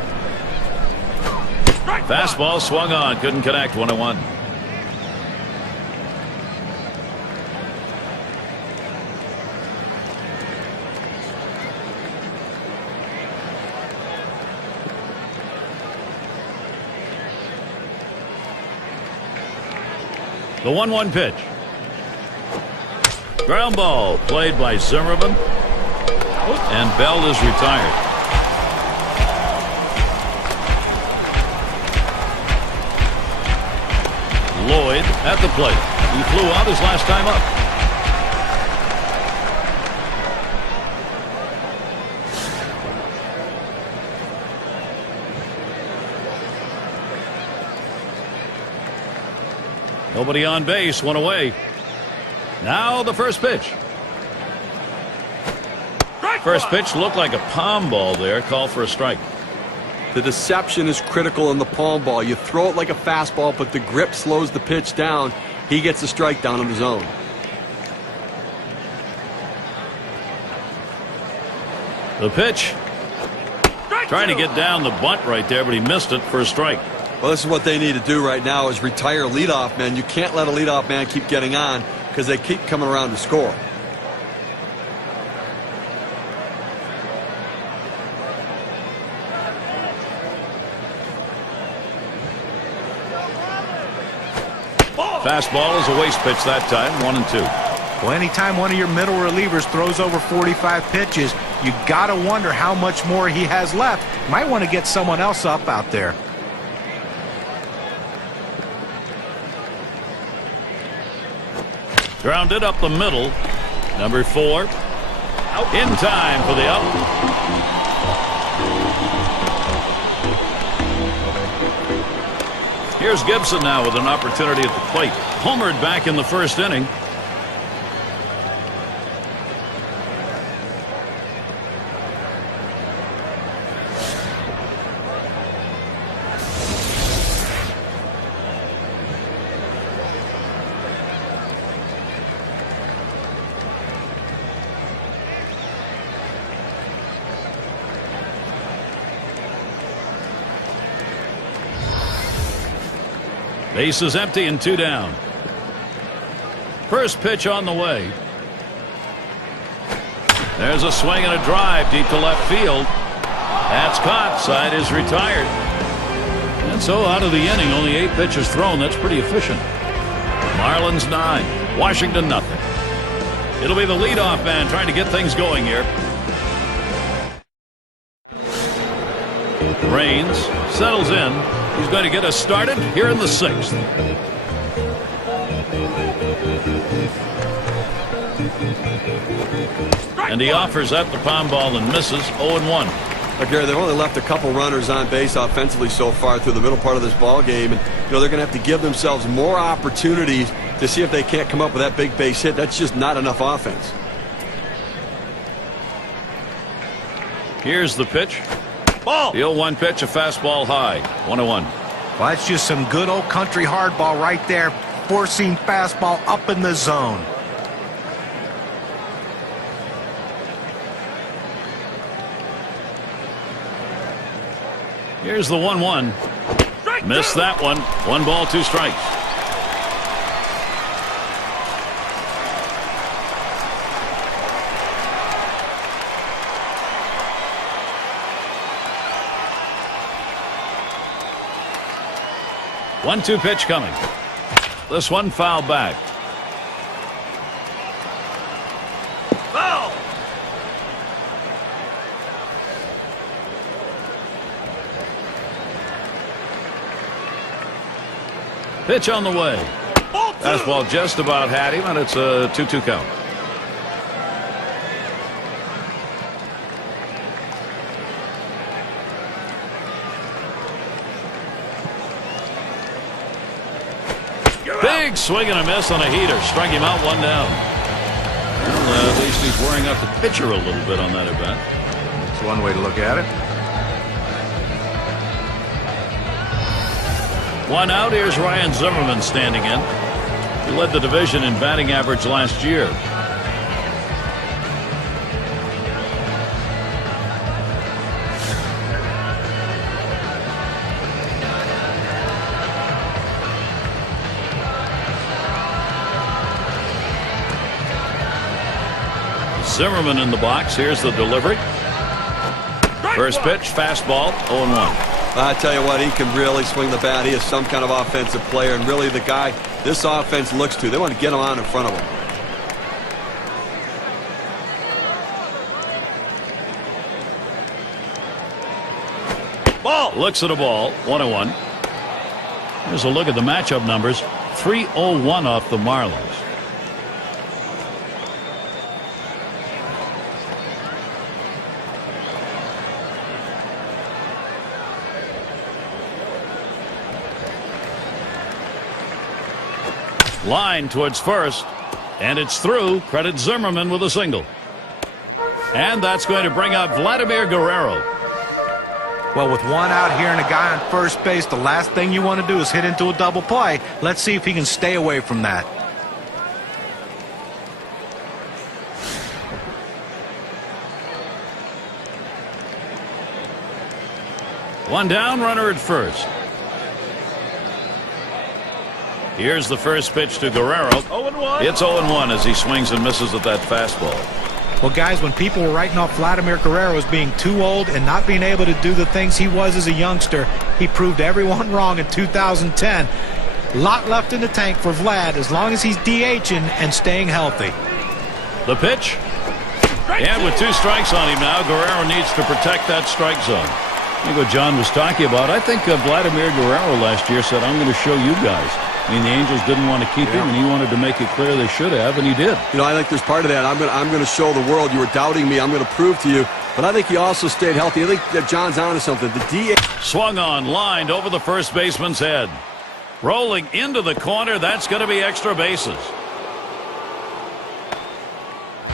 Fastball swung on, couldn't connect. 1-1. The 1-1 pitch. Ground ball played by Zimmerman. And Bell is retired. Lloyd at the plate. He flew out his last time up. Nobody on base, one away. Now the first pitch. First pitch looked like a palm ball there. Call for a strike. The deception is critical in the palm ball. You throw it like a fastball, but the grip slows the pitch down. He gets the strike down in the zone. The pitch. Trying to get down the bunt right there, but he missed it for a strike. Well, this is what they need to do right now is retire leadoff man. You can't let a leadoff man keep getting on because they keep coming around to score. Fastball is a waste pitch that time, 1-2. Well, anytime one of your middle relievers throws over 45 pitches, you got to wonder how much more he has left. Might want to get someone else up out there. Grounded up the middle. Number 4. In time for the out. Here's Gibson now with an opportunity at the plate. Homered back in the first inning. Base is empty and 2 down. First pitch on the way. There's a swing and a drive deep to left field. That's caught. Side is retired. And so out of the inning, only 8 pitches thrown. That's pretty efficient. Marlins 9. Washington nothing. It'll be the leadoff man trying to get things going here. Rains settles in. He's going to get us started here in the 6th. And he offers up the palm ball and misses. 0-1. Gary, they've only left a couple runners on base offensively so far through the middle part of this ball game, and they're going to have to give themselves more opportunities to see if they can't come up with that big base hit. That's just not enough offense. Here's the pitch. Ball. The 0-1 pitch, a fastball high. 1-1. Well, that's just some good old country hardball right there. Forcing fastball up in the zone. Here's the 1-1. Missed that one. 1 ball, 2 strikes. One-two pitch coming. This one fouled back. Foul. Pitch on the way. Fastball just about had him, and it's a 2-2 count. Big swing and a miss on a heater. Strike him out, 1 down. Well, at least he's wearing out the pitcher a little bit on that event. That's one way to look at it. 1 out. Here's Ryan Zimmerman standing in. He led the division in batting average last year. Zimmerman in the box. Here's the delivery. First pitch, fastball, 0-1. I tell you what, he can really swing the bat. He is some kind of offensive player, and really the guy this offense looks to. They want to get him on in front of him. Looks at a ball. 1-1. Here's a look at the matchup numbers. 3-0-1 off the Marlins. Line towards first, and it's through. Credit Zimmerman with a single. And that's going to bring up Vladimir Guerrero. Well, with one out here and a guy on first base, the last thing you want to do is hit into a double play. Let's see if he can stay away from that. One down, runner at first. Here's the first pitch to Guerrero. 0-1. It's 0-1 as he swings and misses at that fastball. Well, guys, when people were writing off Vladimir Guerrero as being too old and not being able to do the things he was as a youngster, he proved everyone wrong in 2010. A lot left in the tank for Vlad as long as he's DHing and staying healthy. The pitch. And with 2 strikes on him now, Guerrero needs to protect that strike zone. I think what John was talking about. I think Vladimir Guerrero last year said, I'm going to show you guys. I mean, the Angels didn't want to keep him, and he wanted to make it clear they should have, and he did. You know, I think there's part of that. I'm going to show the world you were doubting me. I'm going to prove to you. But I think he also stayed healthy. I think that John's onto something. The DH swung on, lined over the first baseman's head. Rolling into the corner. That's going to be extra bases.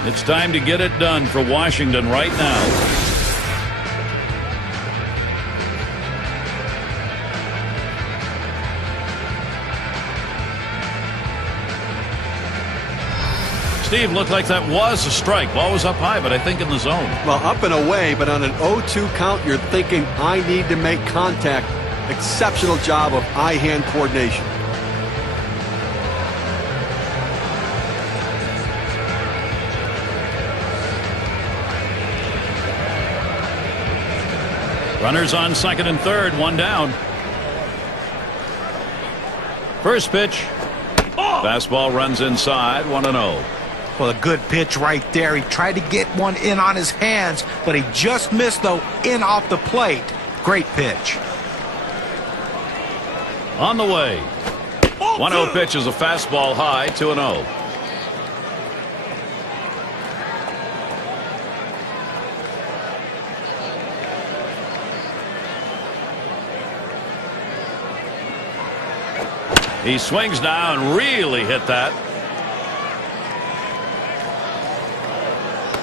It's time to get it done for Washington right now. Steve, looked like that was a strike. Ball was up high, but I think in the zone. Well, up and away, but on an 0-2 count, you're thinking, I need to make contact. Exceptional job of eye-hand coordination. Runners on second and third, one down. First pitch. Fastball runs inside, 1-0. Well, a good pitch right there. He tried to get one in on his hands, but he just missed, though, in off the plate. Great pitch. On the way. 1-0 pitch is a fastball high, 2-0. He swings now and really hit that.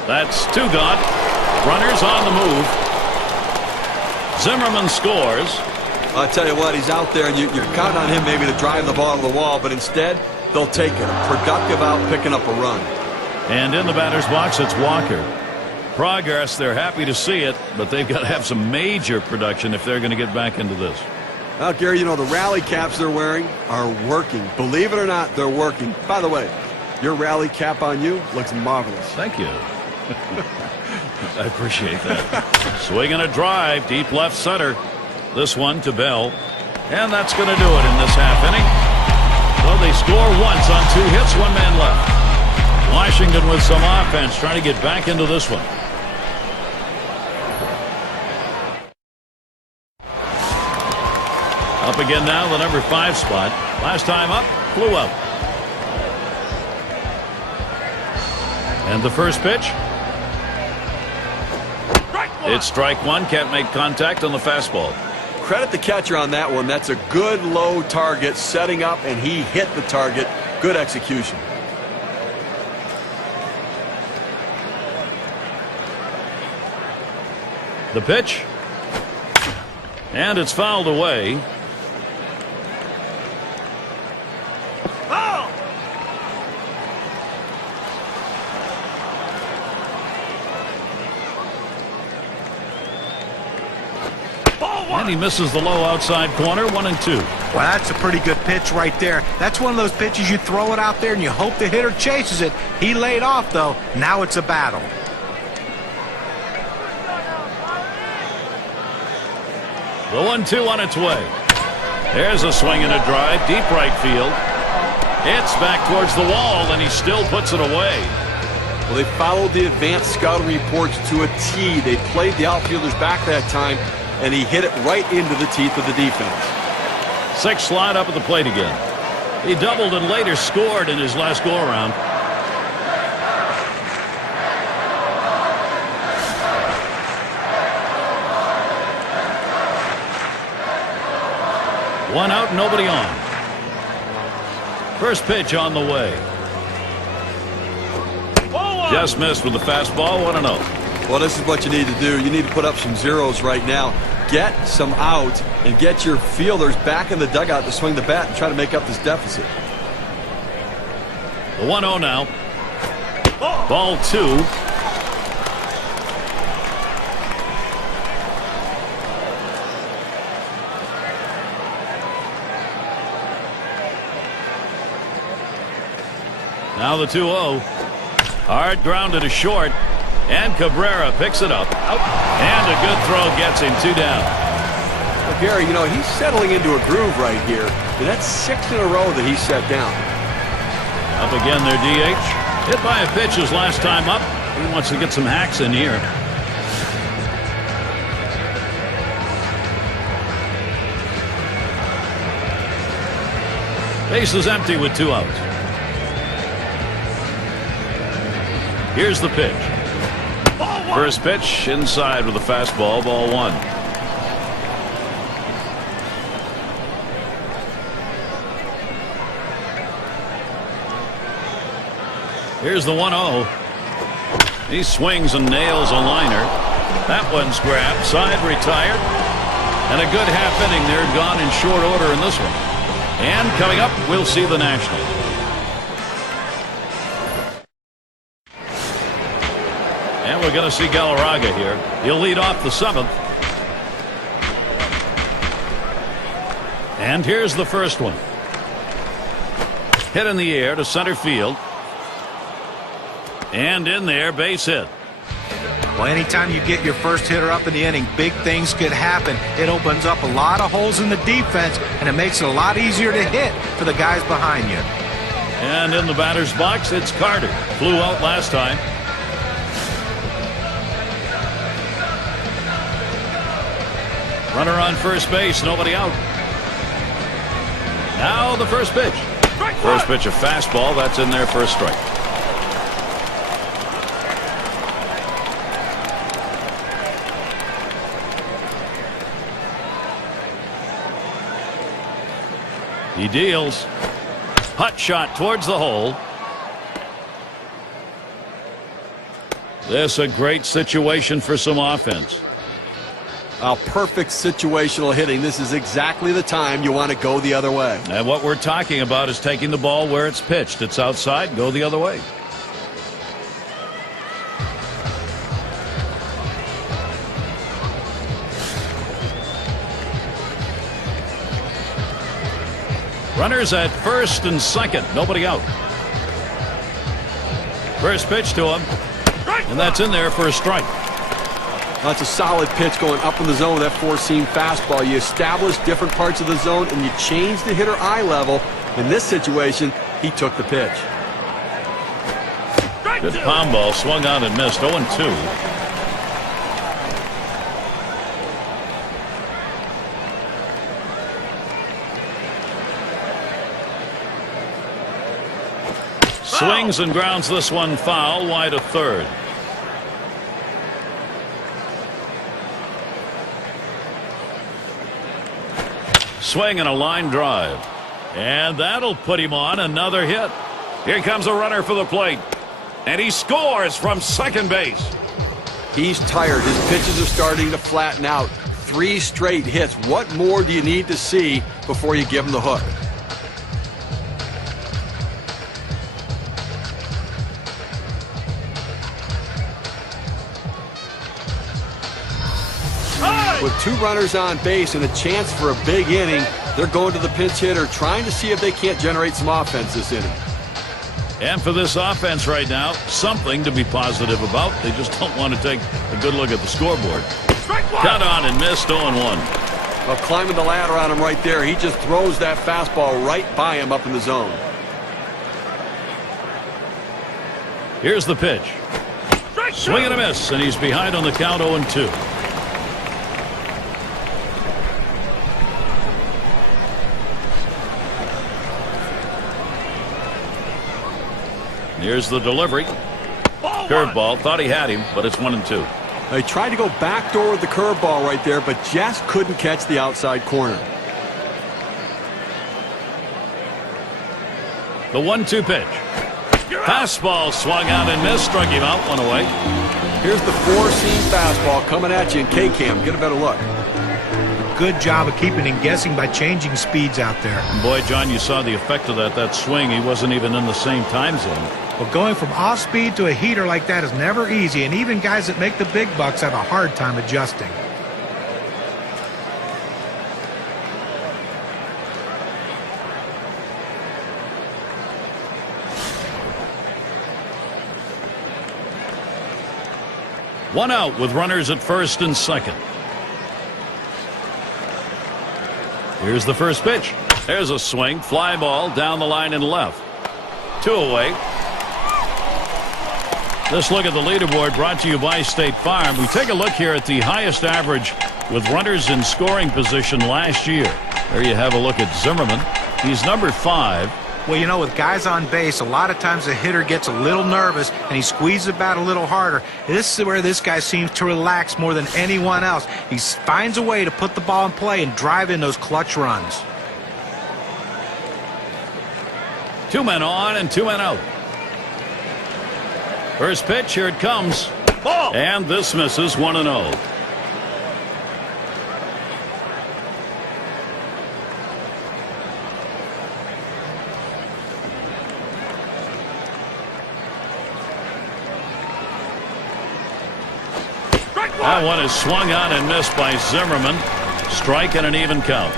That's 2 gone. Runners on the move. Zimmerman scores. I'll tell you what, he's out there, and you're counting on him maybe to drive the ball to the wall, but instead, they'll take it. Productive out, picking up a run. And in the batter's box, it's Walker. Progress, they're happy to see it, but they've got to have some major production if they're going to get back into this. Well, Gary, you know, the rally caps they're wearing are working. Believe it or not, they're working. By the way, your rally cap on you looks marvelous. Thank you. I appreciate that. Swing and a drive, deep left center. This one to Bell. And that's going to do it in this half inning. So they score once on 2 hits, 1 man left. Washington with some offense trying to get back into this one. Up again now, the number 5 spot. Last time up, flew out. And the first pitch. It's strike 1. Can't make contact on the fastball. Credit the catcher on that one. That's a good low target, setting up, and he hit the target. Good execution. The pitch. And it's fouled away. And he misses the low outside corner, 1-2. Well, that's a pretty good pitch right there. That's one of those pitches you throw it out there and you hope the hitter chases it. He laid off, though. Now it's a battle. The 1-2 on its way. There's a swing and a drive, deep right field. It's back towards the wall, and he still puts it away. Well, they followed the advanced scouting reports to a T. They played the outfielders back that time. and he hit it right into the teeth of the defense. 6 slide up at the plate again. He doubled and later scored in his last go-around. One out, nobody on. First pitch on the way. Just missed with the fastball, 1-0. Well, this is what you need to do. You need to put up some zeros right now. Get some out and get your fielders back in the dugout to swing the bat and try to make up this deficit. The 1-0 now. Ball 2. Now the 2-0. Hard grounded to short. And Cabrera picks it up. And a good throw gets him 2 down. Well, Gary, you know, he's settling into a groove right here. And that's 6 in a row that he's set down. Up again their DH. Hit by a pitch his last time up. He wants to get some hacks in here. Base is empty with 2 outs. Here's the pitch. First pitch inside with a fastball, ball 1. Here's the 1-0. He swings and nails a liner. That one's grabbed, side retired. And a good half inning there, gone in short order in this one. And coming up, we'll see the Nationals. And we're going to see Galarraga here. He'll lead off the 7th. And here's the first one. Hit in the air to center field. And in there, base hit. Well, anytime you get your first hitter up in the inning, big things could happen. It opens up a lot of holes in the defense, and it makes it a lot easier to hit for the guys behind you. And in the batter's box, it's Carter. Flew out last time. Runner on first base, nobody out. Now the first pitch. First pitch, a fastball. That's in there for a strike. He deals. Hot shot towards the hole. This a great situation for some offense. Perfect situational hitting. This is exactly the time you want to go the other way. And what we're talking about is taking the ball where it's pitched. It's outside, go the other way. Runners at first and second, nobody out. First pitch to him, and that's in there for a strike. That's a solid pitch going up in the zone with that four-seam fastball. You establish different parts of the zone and you change the hitter eye level. In this situation, he took the pitch. Good palm ball, swung on and missed. 0-2. Swings and grounds this one foul, wide of third. Swing and a line drive. And that'll put him on another hit. Here comes a runner for the plate. And he scores from second base. He's tired. His pitches are starting to flatten out. 3 straight hits. What more do you need to see before you give him the hook? With 2 runners on base and a chance for a big inning, they're going to the pinch hitter, trying to see if they can't generate some offense this inning. And for this offense right now, something to be positive about. They just don't want to take a good look at the scoreboard. Cut on and missed, 0-1. Well, climbing the ladder on him right there, he just throws that fastball right by him up in the zone. Here's the pitch. Swing and a miss, and he's behind on the count, 0-2. Here's the delivery. Curveball. Thought he had him, but it's 1-2. They tried to go backdoor with the curveball right there, but just couldn't catch the outside corner. The 1-2 pitch. Fastball swung out and missed. Struck him out. One away. Here's the four-seam fastball coming at you in K-Cam. Get a better look. Good job of keeping him guessing by changing speeds out there. And boy, John, you saw the effect of that swing. He wasn't even in the same time zone. Well, going from off-speed to a heater like that is never easy, and even guys that make the big bucks have a hard time adjusting. One out with runners at first and second. Here's the first pitch. There's a swing. Fly ball down the line and left. 2 away. This look at the leaderboard brought to you by State Farm. We take a look here at the highest average with runners in scoring position last year. There you have a look at Zimmerman. He's number 5. Well, you know, with guys on base, a lot of times the hitter gets a little nervous and he squeezes the bat a little harder. This is where this guy seems to relax more than anyone else. He finds a way to put the ball in play and drive in those clutch runs. 2 men on and 2 men out. First pitch, here it comes. Ball. And this misses. 1-0. That one is swung on and missed by Zimmerman. Strike and an even count.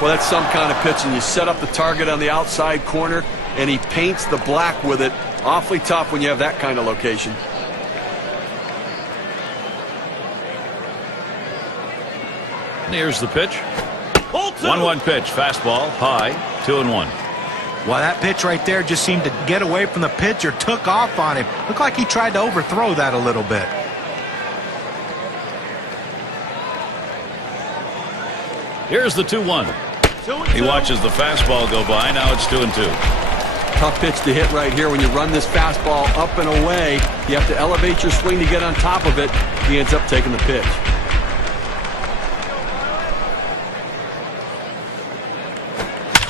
Well, that's some kind of pitching. You set up the target on the outside corner, and he paints the black with it. Awfully tough when you have that kind of location. And here's the pitch. 1-1 pitch. Fastball high. 2-1. Well, that pitch right there just seemed to get away from the pitcher, took off on him. Looked like he tried to overthrow that a little bit. Here's the 2-1. He watches the fastball go by. Now it's 2-2. Tough pitch to hit right here. When you run this fastball up and away, you have to elevate your swing to get on top of it. He ends up taking the pitch.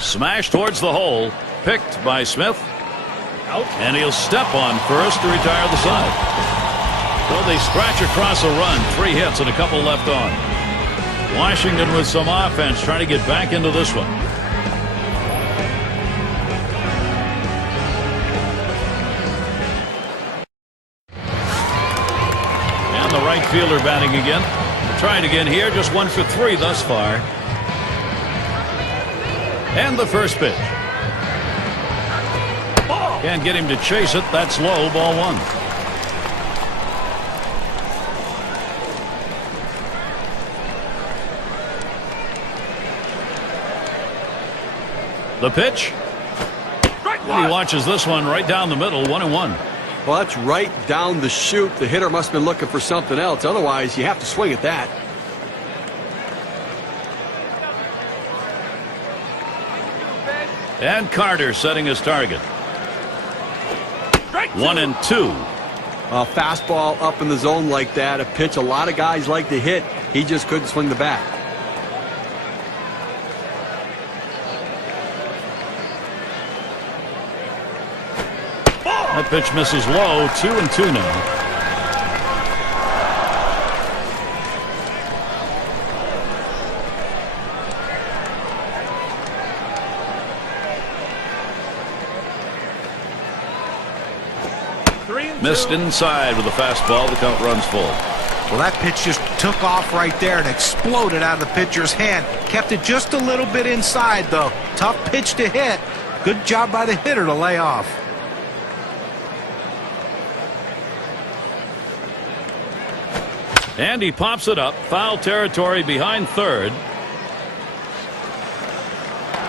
Smash towards the hole. Picked by Smith. Out. And he'll step on first to retire the side. Well, they scratch across a run. 3 hits and a couple left on. Washington with some offense trying to get back into this one. And the right fielder batting again. Trying again here. Just 1 for 3 thus far. And the first pitch. Can't get him to chase it. That's low. Ball 1. The pitch. He watches this one right down the middle. 1-1. Well, that's right down the chute. The hitter must have been looking for something else. Otherwise, you have to swing at that. And Carter setting his target. 1-2. A fastball up in the zone like that, a pitch a lot of guys like to hit. He just couldn't swing the bat. That pitch misses low. 2-2 now. Missed inside with a fastball. The count runs full. Well, that pitch just took off right there and exploded out of the pitcher's hand. Kept it just a little bit inside, though. Tough pitch to hit. Good job by the hitter to lay off. And he pops it up. Foul territory behind third.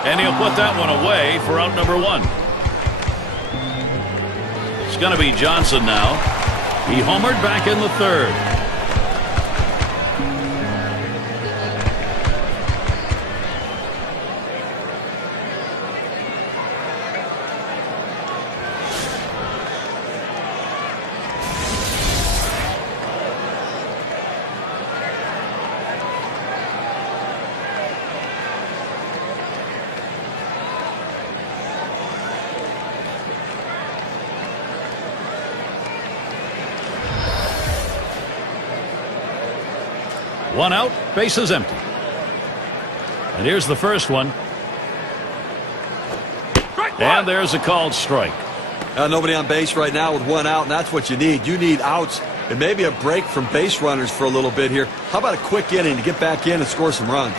And he'll put that one away for out number 1. It's going to be Johnson now. He homered back in the third. One out, bases empty. And here's the first one. And there's a called strike. Nobody on base right now with one out, and that's what you need. You need outs and maybe a break from base runners for a little bit here. How about a quick inning to get back in and score some runs?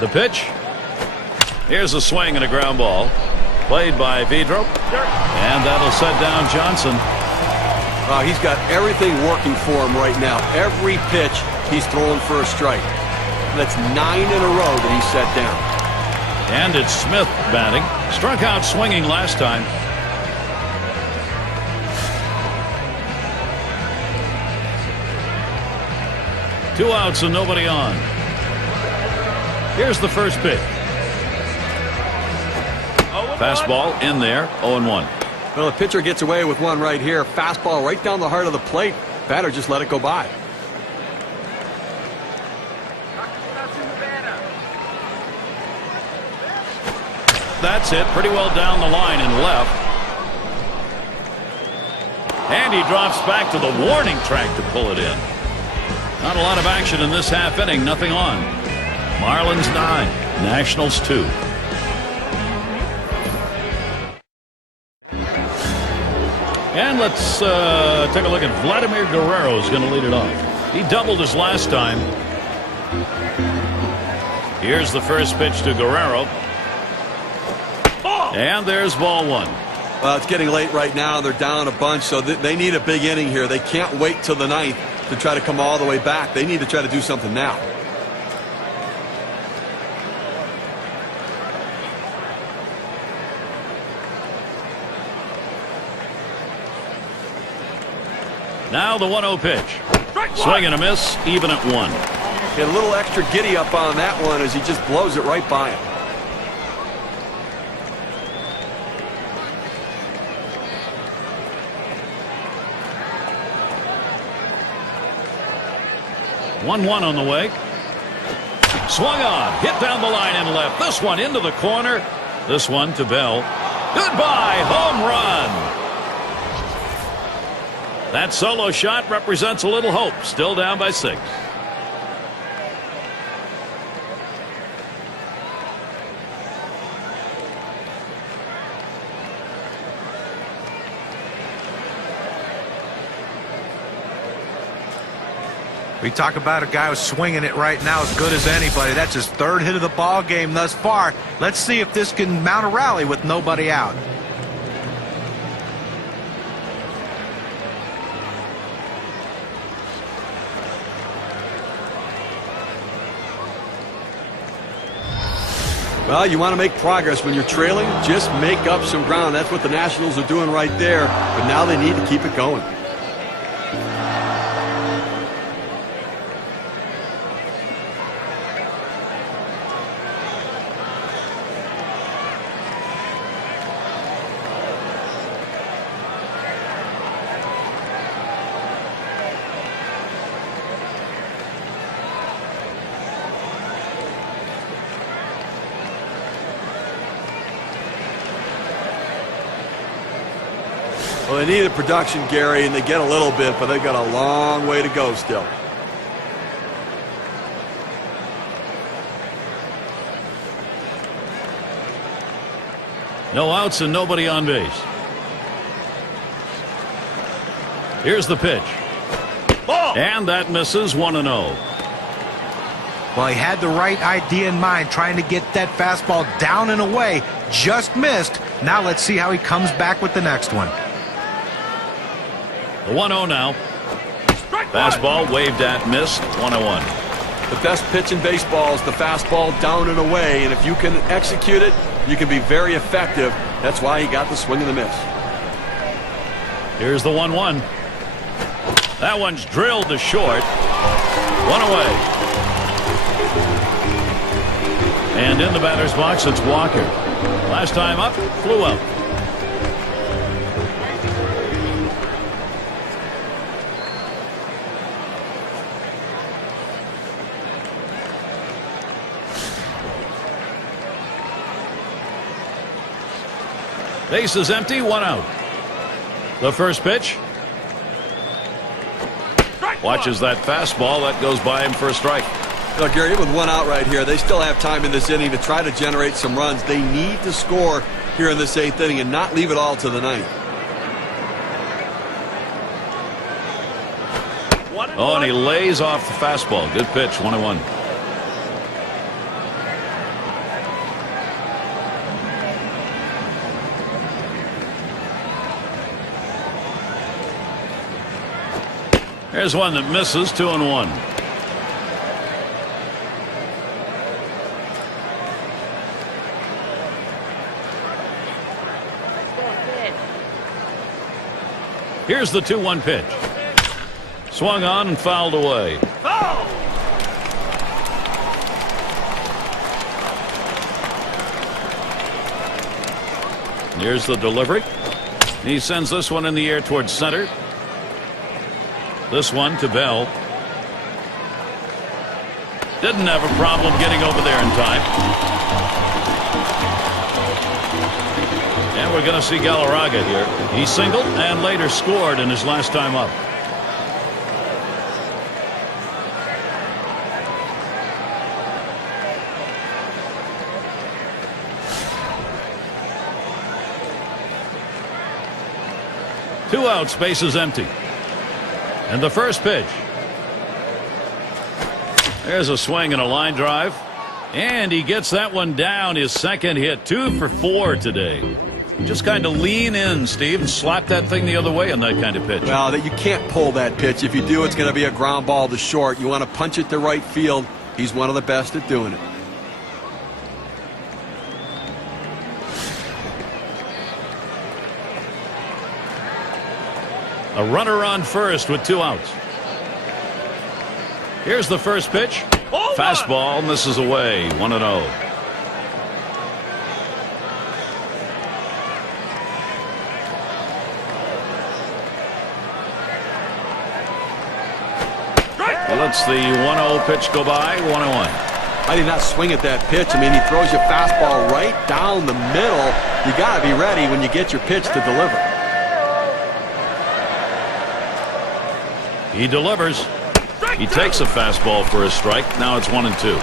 The pitch. Here's a swing and a ground ball. Played by Pedro. And that'll set down Johnson. He's got everything working for him right now. Every pitch he's throwing for a strike. That's 9 in a row that he set down. And it's Smith batting. Struck out swinging last time. Two outs and nobody on. Here's the first pitch. Fastball in there, 0-1. Well, the pitcher gets away with one right here. Fastball right down the heart of the plate. Batter just let it go by. That's it. Pretty well down the line and left. And he drops back to the warning track to pull it in. Not a lot of action in this half inning. Nothing on. Marlins 9, Nationals 2. And let's take a look at Vladimir Guerrero is going to lead it off. He doubled his last time. Here's the first pitch to Guerrero. And there's ball one. Well, it's getting late right now. They're down a bunch, so they need a big inning here. They can't wait till the ninth to try to come all the way back. They need to try to do something now. Now the 1-0 pitch. Swing and a miss, even at 1. Get a little extra giddy up on that one as he just blows it right by him. One on the way. Swung on, hit down the line and left. This one into the corner. This one to Bell. Goodbye, home run. That solo shot represents a little hope. Still down by 6. We talk about a guy who's swinging it right now as good as anybody. That's his 3rd hit of the ball game thus far. Let's see if this can mount a rally with nobody out. Well, you want to make progress when you're trailing. Just make up some ground. That's what the Nationals are doing right there. But now they need to keep it going. Well, they need a production, Gary, and they get a little bit, but they've got a long way to go still. No outs and nobody on base. Here's the pitch. And that misses 1-0. Well, he had the right idea in mind, trying to get that fastball down and away. Just missed. Now let's see how he comes back with the next one. The 1-0 now. Fastball waved at, missed, 1-1. The best pitch in baseball is the fastball down and away, and if you can execute it, you can be very effective. That's why he got the swing and the miss. Here's the 1-1. That one's drilled to short. 1 away. And in the batter's box, it's Walker. Last time up, flew out. Base is empty, 1 out. The first pitch. Watches that fastball. That goes by him for a strike. Look, Gary, with one out right here, they still have time in this inning to try to generate some runs. They need to score here in this 8th inning and not leave it all to the 9th. Oh, and he lays off the fastball. Good pitch, 1-1. Here's one that misses, 2-1. Here's the 2-1 pitch. Swung on and fouled away. Here's the delivery. He sends this one in the air towards center. This one to Bell. Didn't have a problem getting over there in time. And we're going to see Galarraga here. He singled and later scored in his last time up. Two outs, bases empty. And the first pitch. There's a swing and a line drive. And he gets that one down. His second hit. 2 for 4 today. Just kind of lean in, Steve, and slap that thing the other way on that kind of pitch. Well, you can't pull that pitch. If you do, it's going to be a ground ball to short. You want to punch it to right field. He's one of the best at doing it. A runner on first with 2 outs. Here's the first pitch. Fastball misses away. 1-0. Well, let's the 1-0 pitch go by. 1-1. I did not swing at that pitch. I mean, he throws your fastball right down the middle. You got to be ready when you get your pitch to deliver. He delivers. He takes a fastball for a strike. Now it's 1-2.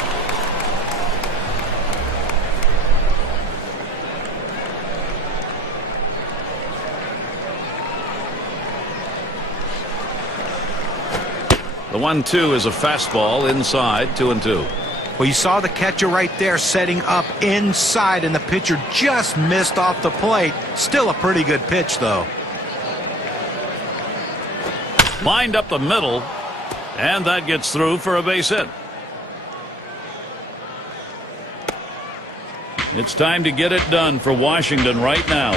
The 1-2 is a fastball inside. 2-2. Well, you saw the catcher right there setting up inside, and the pitcher just missed off the plate. Still a pretty good pitch, though. Lined up the middle, and that gets through for a base hit. It's time to get it done for Washington right now.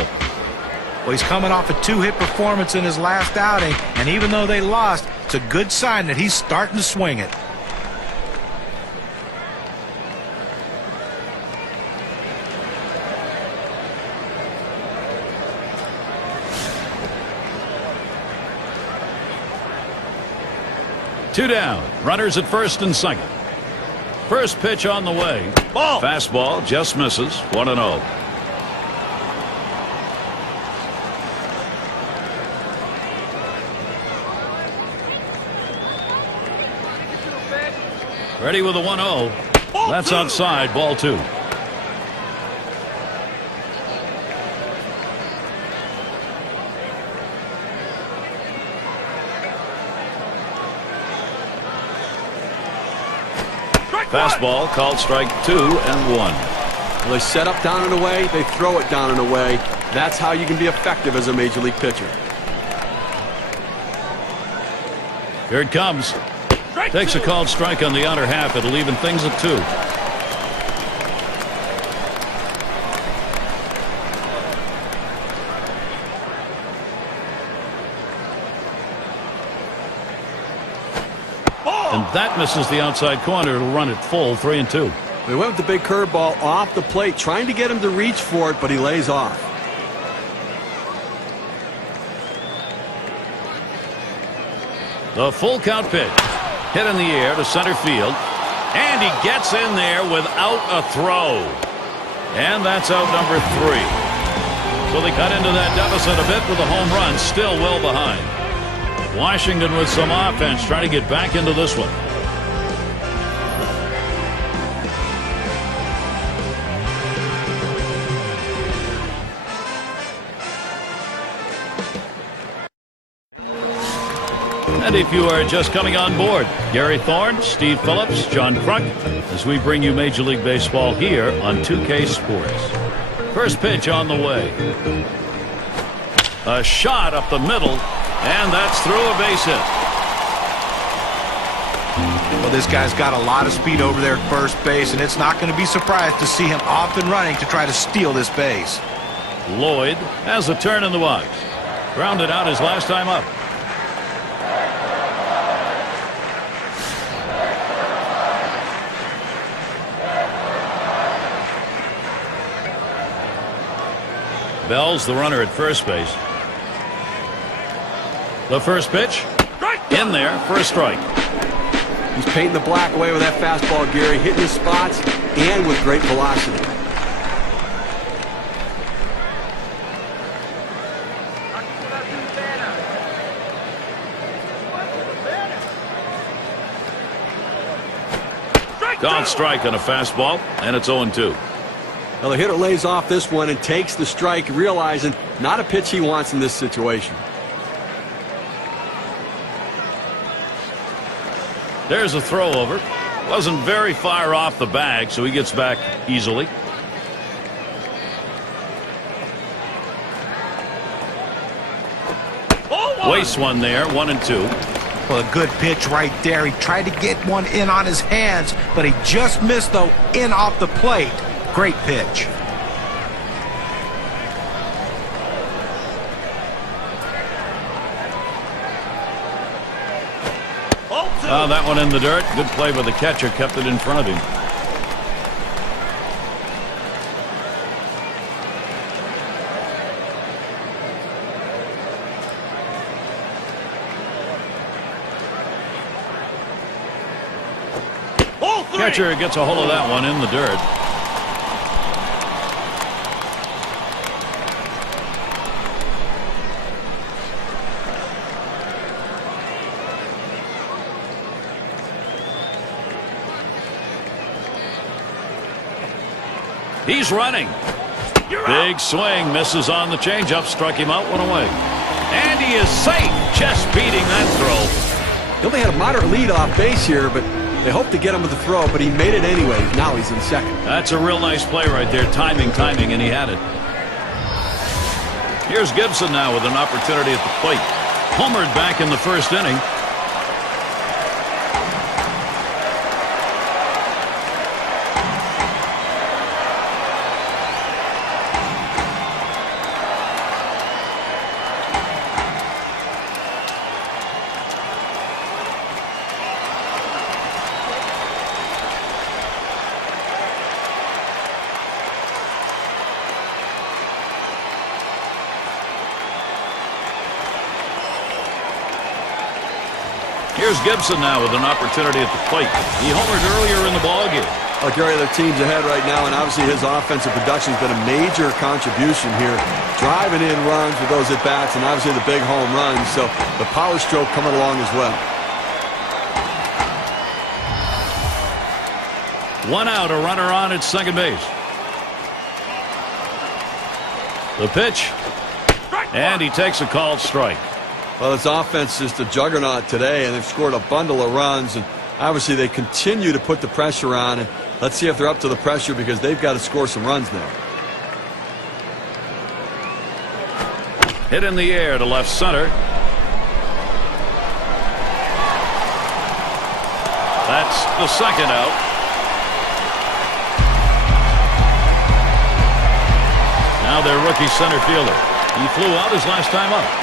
Well, he's coming off a 2-hit performance in his last outing, and even though they lost, it's a good sign that he's starting to swing it. Two down. Runners at first and second. First pitch on the way. Ball. Fastball just misses. 1-0. Ready with a 1-0. That's outside. Ball 2. Fastball called strike 2 and 1. Well, they set up down and away. They throw it down and away. That's how you can be effective as a major league pitcher. Here it comes. Takes a called strike on the outer half. It'll even things at 2. And that misses the outside corner. It'll run it full. 3-2. They went with the big curveball off the plate, trying to get him to reach for it, but he lays off. The full count pitch. Hit in the air to center field. And he gets in there without a throw. And that's out number 3. So they cut into that deficit a bit with a home run, still well behind. Washington with some offense, trying to get back into this one. And if you are just coming on board, Gary Thorne, Steve Phillips, John Kruk, as we bring you Major League Baseball here on 2K Sports. First pitch on the way. A shot up the middle, and that's through a base hit. Well, this guy's got a lot of speed over there at first base, and it's not going to be surprised to see him off and running to try to steal this base. Lloyd has a turn in the box. Grounded out his last time up. Bell's the runner at first base. The first pitch in there for a strike. He's painting the black away with that fastball, Gary, hitting his spots and with great velocity. Called strike on a fastball, and it's 0-2. Well, the hitter lays off this one and takes the strike, realizing not a pitch he wants in this situation. There's a throw over. Wasn't very far off the bag, so he gets back easily. Wastes one there, 1-2. Well, a good pitch right there. He tried to get one in on his hands, but he just missed, though, in off the plate. Great pitch. Oh, that one in the dirt. Good play by the catcher. Kept it in front of him. Catcher gets a hold of that one in the dirt. He's running. Big swing, misses on the changeup, struck him out, one away. And he is safe, just beating that throw. He only had a moderate lead off base here, but they hoped to get him with the throw, but he made it anyway. Now he's in second. That's a real nice play right there. Timing, and he had it. Here's Gibson now with an opportunity at the plate. Homered back in the first inning. Here's Gibson now with an opportunity at the plate. He homered earlier in the ballgame. Well, Gary, their team's ahead right now, and obviously his offensive production has been a major contribution here. Driving in runs with those at-bats, and obviously the big home runs, so the power stroke coming along as well. One out, a runner on at second base. The pitch, and he takes a called strike. Well, this offense is just a juggernaut today, and they've scored a bundle of runs, and obviously they continue to put the pressure on, and let's see if they're up to the pressure because they've got to score some runs now. Hit in the air to left center. That's the second out. Now their rookie center fielder. He flew out his last time up.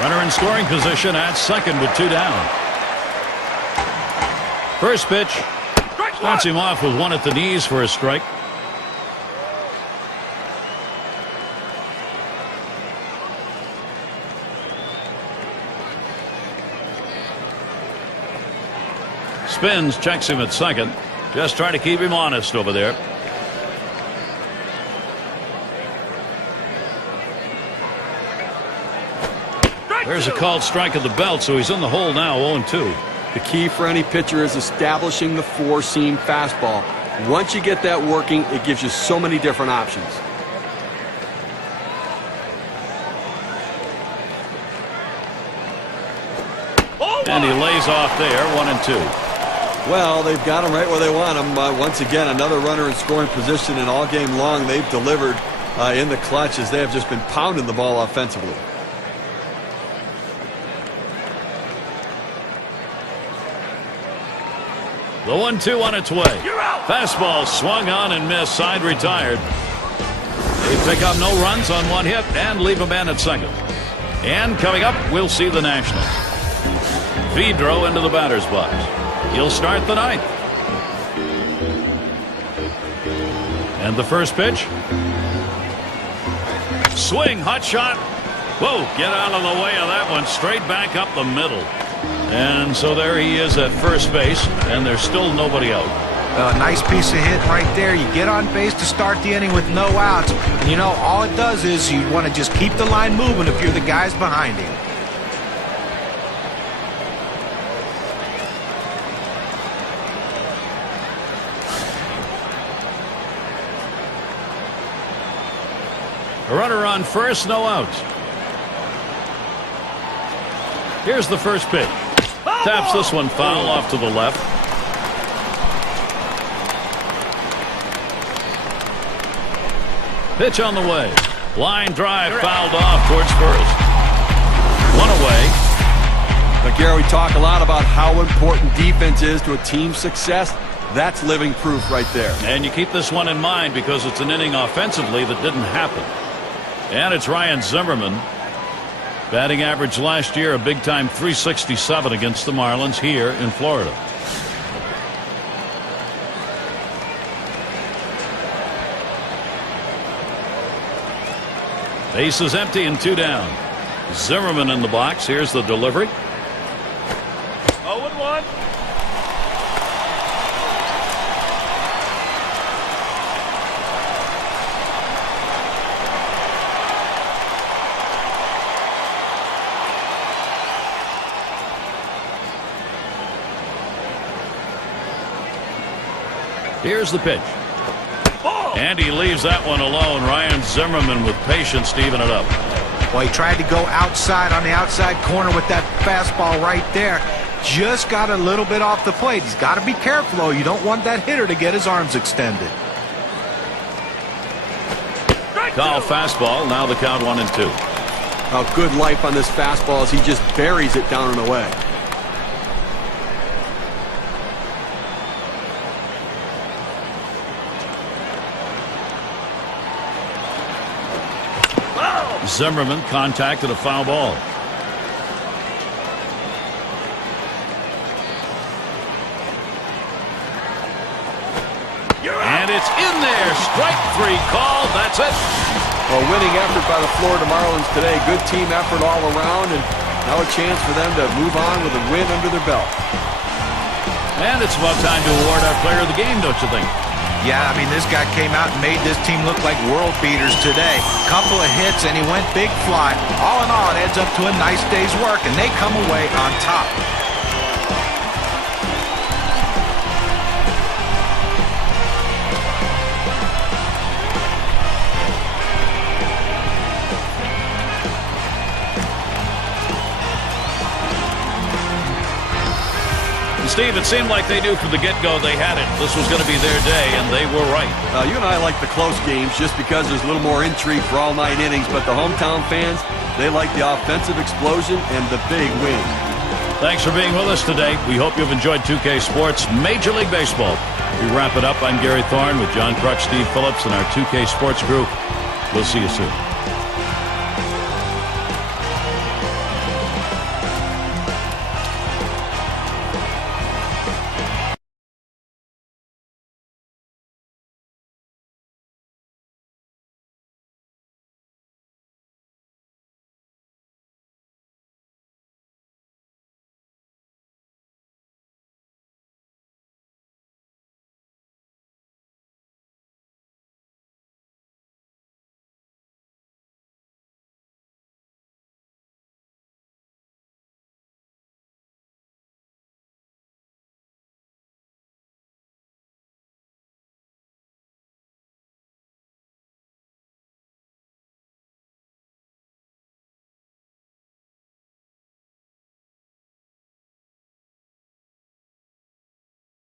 Runner in scoring position at second with two down. First pitch starts him off with one at the knees for a strike. spins, checks him at second. Just trying to keep him honest over there. There's a called strike at the belt, so he's in the hole now, 0-2. The key for any pitcher is establishing the four-seam fastball. Once you get that working, it gives you so many different options. And he lays off there, 1-2. Well, they've got him right where they want him. Once again, another runner in scoring position, and all game long they've delivered in the clutch as they have just been pounding the ball offensively. The 1-2 on its way. Fastball swung on and missed. Side retired. They pick up no runs on one hit and leave a man at second. And coming up, we'll see the Nationals. Pedro into the batter's box. He'll start the ninth. And the first pitch. Swing, hot shot. Whoa, get out of the way of that one. Straight back up the middle. And so there he is at first base, and there's still nobody out. A nice piece of hit right there. You get on base to start the inning with no outs. And you know, all it does is you want to just keep the line moving if you're the guys behind him. A runner on first, no outs. Here's the first pitch. Taps this one foul off to the left. Pitch on the way. Line drive fouled off towards first. One away. But Gary, we talk a lot about how important defense is to a team's success. That's living proof right there. And you keep this one in mind because it's an inning offensively that didn't happen. And it's Ryan Zimmerman. Batting average last year, a big-time .367 against the Marlins here in Florida. Base is empty and 2 down. Zimmerman in the box. Here's the delivery. 0-1. Here's the pitch. And he leaves that one alone. Ryan Zimmerman with patience to even it up. Well, he tried to go outside on the outside corner with that fastball right there. Just got a little bit off the plate. He's got to be careful, though. You don't want that hitter to get his arms extended. Call fastball. Now the count 1-2. A good life on this fastball as he just buries it down and away. Zimmerman contacted a foul ball. And it's in there. Strike 3 called. That's it. A winning effort by the Florida Marlins today. Good team effort all around, and now a chance for them to move on with a win under their belt. And it's about time to award our player of the game, don't you think? Yeah, I mean, this guy came out and made this team look like world beaters today. Couple of hits, and he went big fly. All in all, it adds up to a nice day's work, and they come away on top. Steve, it seemed like they knew from the get-go they had it. This was going to be their day, and they were right. You and I like the close games just because there's a little more intrigue for all 9 innings, but the hometown fans, they like the offensive explosion and the big win. Thanks for being with us today. We hope you've enjoyed 2K Sports Major League Baseball. We wrap it up. I'm Gary Thorne with John Crutch, Steve Phillips, and our 2K Sports group. We'll see you soon.